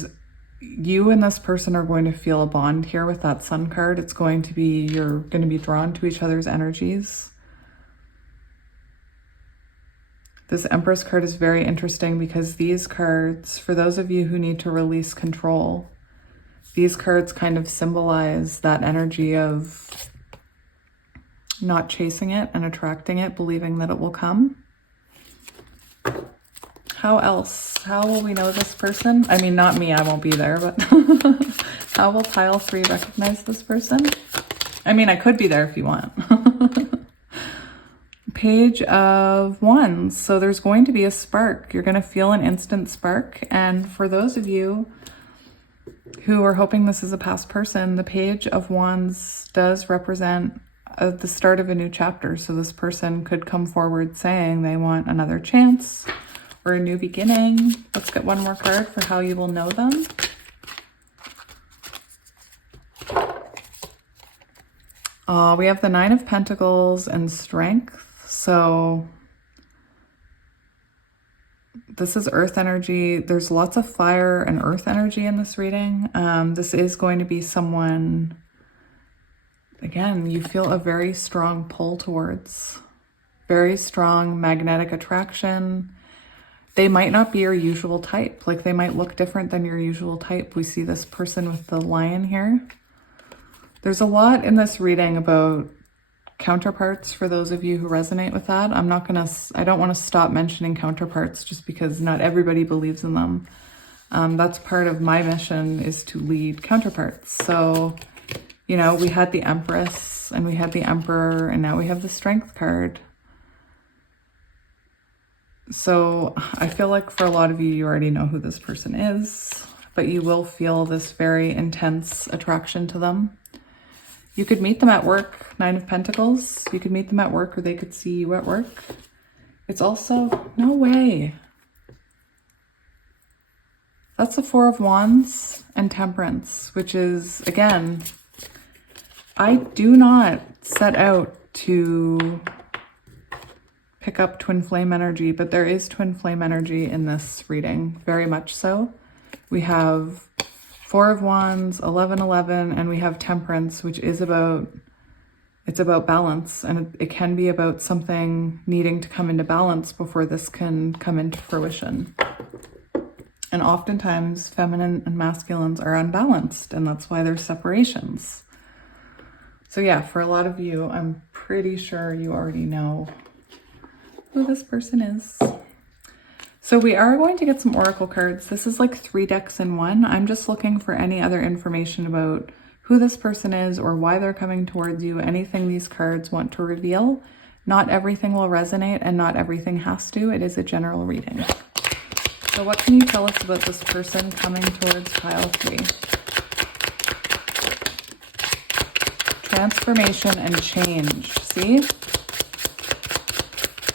you and this person are going to feel a bond here with that Sun card. It's going to be, you're going to be drawn to each other's energies. This Empress card is very interesting because these cards, for those of you who need to release control, these cards kind of symbolize that energy of not chasing it and attracting it, believing that it will come. How else? How will we know this person? I mean, not me, I won't be there, but how will pile 3 recognize this person? I mean, I could be there if you want. Page of Wands. So there's going to be a spark. You're going to feel an instant spark. And for those of you who are hoping this is a past person, the Page of Wands does represent the start of a new chapter. So this person could come forward saying they want another chance or a new beginning. Let's get one more card for how you will know them. We have the 9 of Pentacles and Strength. So this is earth energy. There's lots of fire and earth energy in this reading. This is going to be someone, again, you feel a very strong pull towards, very strong magnetic attraction. They might not be your usual type. Like they might look different than your usual type. We see this person with the lion here. There's a lot in this reading about counterparts for those of you who resonate with that. I don't want to stop mentioning counterparts just because not everybody believes in them. That's part of my mission, is to lead counterparts. So, you know, we had the Empress and we had the Emperor and now we have the Strength card. So I feel like for a lot of you, you already know who this person is, but you will feel this very intense attraction to them. You could meet them at work, 9 of Pentacles. You could meet them at work or they could see you at work. It's also, no way. That's the 4 of Wands and Temperance, which is, again, I do not set out to pick up twin flame energy, but there is twin flame energy in this reading, very much so. We have 4 of Wands, 11, and we have Temperance, which is it's about balance, and it can be about something needing to come into balance before this can come into fruition. And oftentimes feminine and masculines are unbalanced, and that's why there's separations. So yeah, for a lot of you, I'm pretty sure you already know who this person is. So we are going to get some oracle cards. This is like 3 decks in one. I'm just looking for any other information about who this person is or why they're coming towards you, anything these cards want to reveal. Not everything will resonate and not everything has to. It is a general reading. So what can you tell us about this person coming towards pile 3? Transformation and change. See?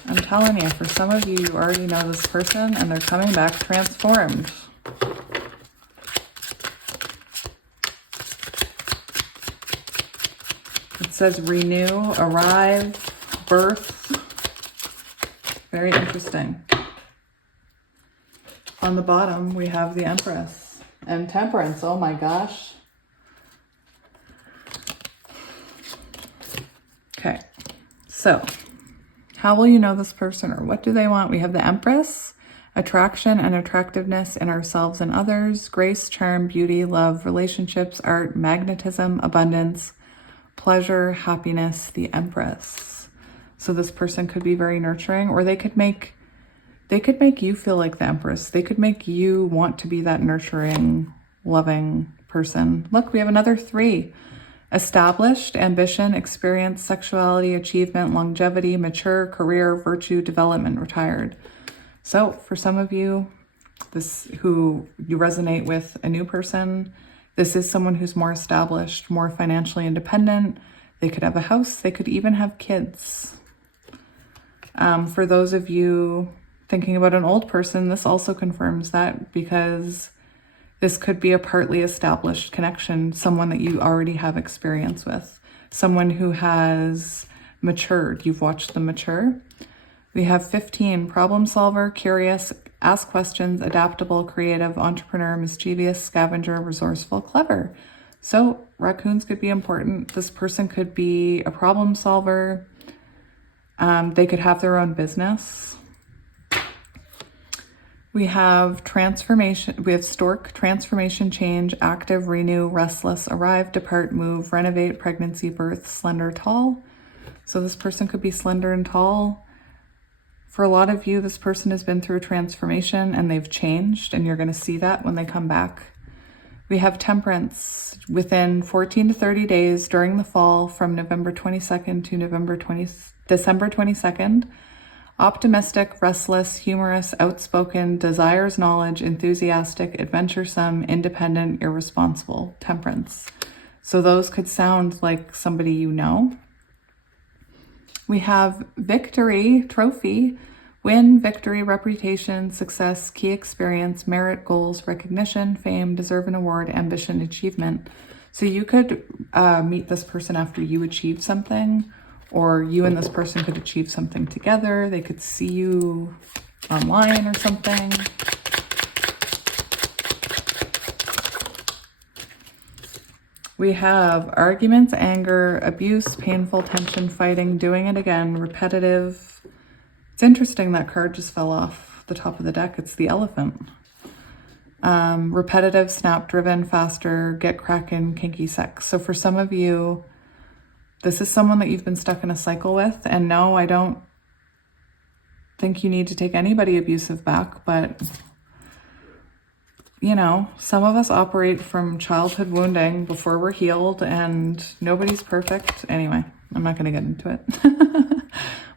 I'm telling you, for some of you, you already know this person and they're coming back transformed. It says renew, arrive, birth. Very interesting. On the bottom, we have the Empress and Temperance. Oh my gosh. Okay, so how will you know this person or what do they want? We have the Empress, attraction and attractiveness in ourselves and others, grace, charm, beauty, love, relationships, art, magnetism, abundance, pleasure, happiness, the Empress. So this person could be very nurturing, or they could make you feel like the Empress. They could make you want to be that nurturing, loving person. Look, we have another 3. Established, ambition, experience, sexuality, achievement, longevity, mature, career, virtue, development, retired. So for some of you, who you resonate with a new person, this is someone who's more established, more financially independent. They could have a house. They could even have kids. For those of you thinking about an old person, this also confirms that, because this could be a partly established connection, someone that you already have experience with, someone who has matured. You've watched them mature. We have 15, problem solver, curious, ask questions, adaptable, creative, entrepreneur, mischievous, scavenger, resourceful, clever. So raccoons could be important. This person could be a problem solver. They could have their own business. We have transformation. We have stork, transformation, change, active, renew, restless, arrive, depart, move, renovate, pregnancy, birth, slender, tall. So this person could be slender and tall. For a lot of you, this person has been through a transformation and they've changed, and you're going to see that when they come back. We have temperance within 14 to 30 days during the fall from November 22nd to December 22nd. Optimistic, restless, humorous, outspoken, desires knowledge, enthusiastic, adventuresome, independent, irresponsible. Temperance. So those could sound like somebody you know. We have victory, trophy, win, victory, reputation, success, key experience, merit, goals, recognition, fame, deserve an award, ambition, achievement. So you could meet this person after you achieve something, or you and this person could achieve something together. They could see you online or something. We have arguments, anger, abuse, painful, tension, fighting, doing it again, repetitive. It's interesting that card just fell off the top of the deck. It's the elephant. Repetitive, snap-driven, faster, get cracking, kinky sex. So for some of you, this is someone that you've been stuck in a cycle with. And no, I don't think you need to take anybody abusive back, but you know, some of us operate from childhood wounding before we're healed, and nobody's perfect. Anyway, I'm not going to get into it.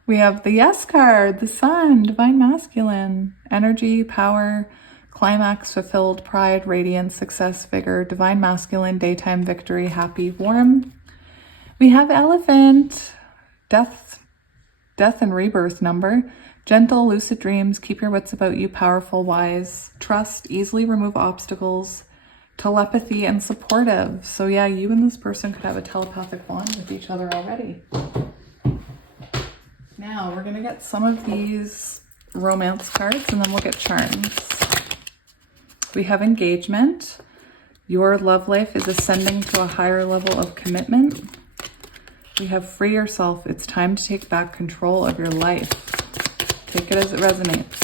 We have the yes card, the sun, divine masculine, energy, power, climax, fulfilled, pride, radiance, success, vigor, divine masculine, daytime victory, happy, warm. We have elephant, death and rebirth number, gentle, lucid dreams, keep your wits about you, powerful, wise, trust, easily remove obstacles, telepathy, and supportive. So yeah, you and this person could have a telepathic bond with each other already. Now we're gonna get some of these romance cards and then we'll get charms. We have engagement. Your love life is ascending to a higher level of commitment. We have free yourself. It's time to take back control of your life. Take it as it resonates.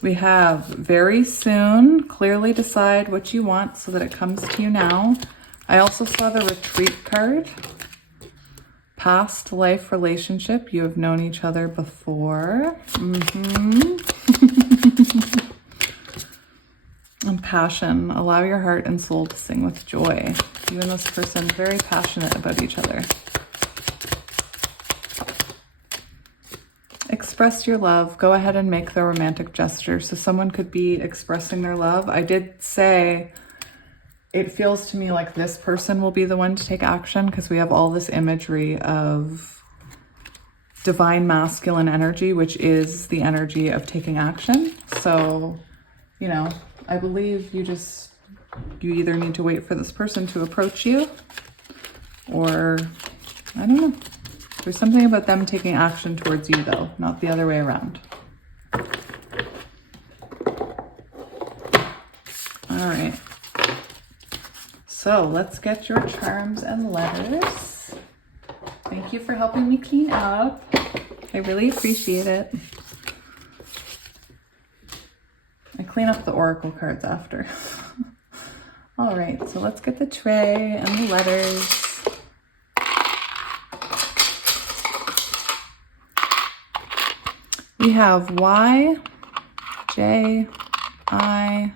We have very soon. Clearly decide what you want so that it comes to you now. I also saw the retreat card. Past life relationship. You have known each other before. And passion. Allow your heart and soul to sing with joy. You and this person very passionate about each other. Express your love. Go ahead and make the romantic gesture. So someone could be expressing their love. I did say it feels to me like this person will be the one to take action because we have all this imagery of divine masculine energy, which is the energy of taking action. So, you know, I believe you either need to wait for this person to approach you, or I don't know. There's something about them taking action towards you though, not the other way around. All right. So let's get your charms and letters. Thank you for helping me clean up. I really appreciate it. I clean up the oracle cards after. All right, so let's get the tray and the letters. We have Y, J, I,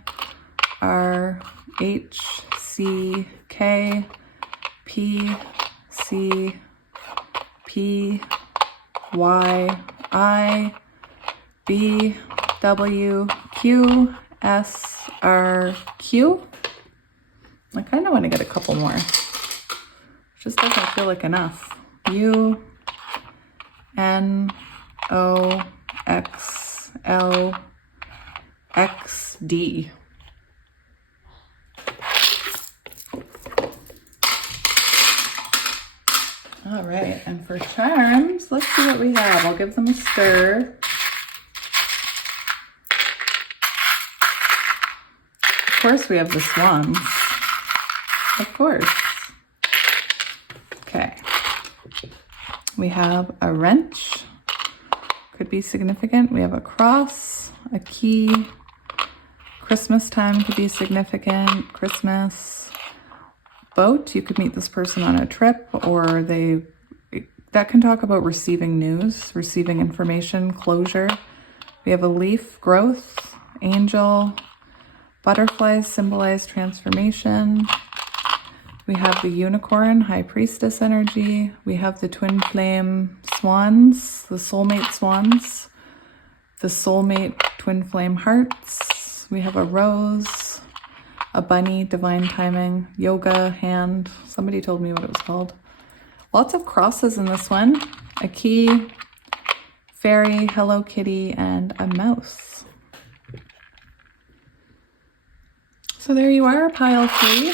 R, H, C, K, P, C, P, Y, I, B, W, Q, S, R, Q. I kind of want to get a couple more. It just doesn't feel like enough. U, N, O, X, L, X, D. All right, and for charms, let's see what we have. I'll give them a stir. course we have the swans. Of course. Okay. We have a wrench. Could be significant. We have a cross, a key. Christmas time could be significant. Christmas. Boat. You could meet this person on a trip, or that can talk about receiving news, receiving information, closure. We have a leaf, growth, angel, butterflies symbolize transformation. We have the unicorn, high priestess energy. We have the twin flame swans, the soulmate swans, the soulmate twin flame hearts. We have a rose, a bunny, divine timing, yoga, hand. Somebody told me what it was called. Lots of crosses in this one. A key, fairy, Hello Kitty, and a mouse. So there you are, pile 3.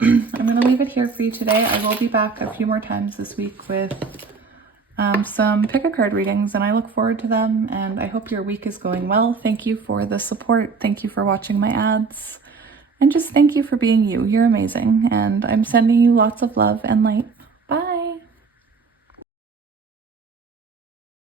I'm going to leave it here for you today. I will be back a few more times this week with some pick-a-card readings, and I look forward to them, and I hope your week is going well. Thank you for the support. Thank you for watching my ads. And just thank you for being you. You're amazing, and I'm sending you lots of love and light.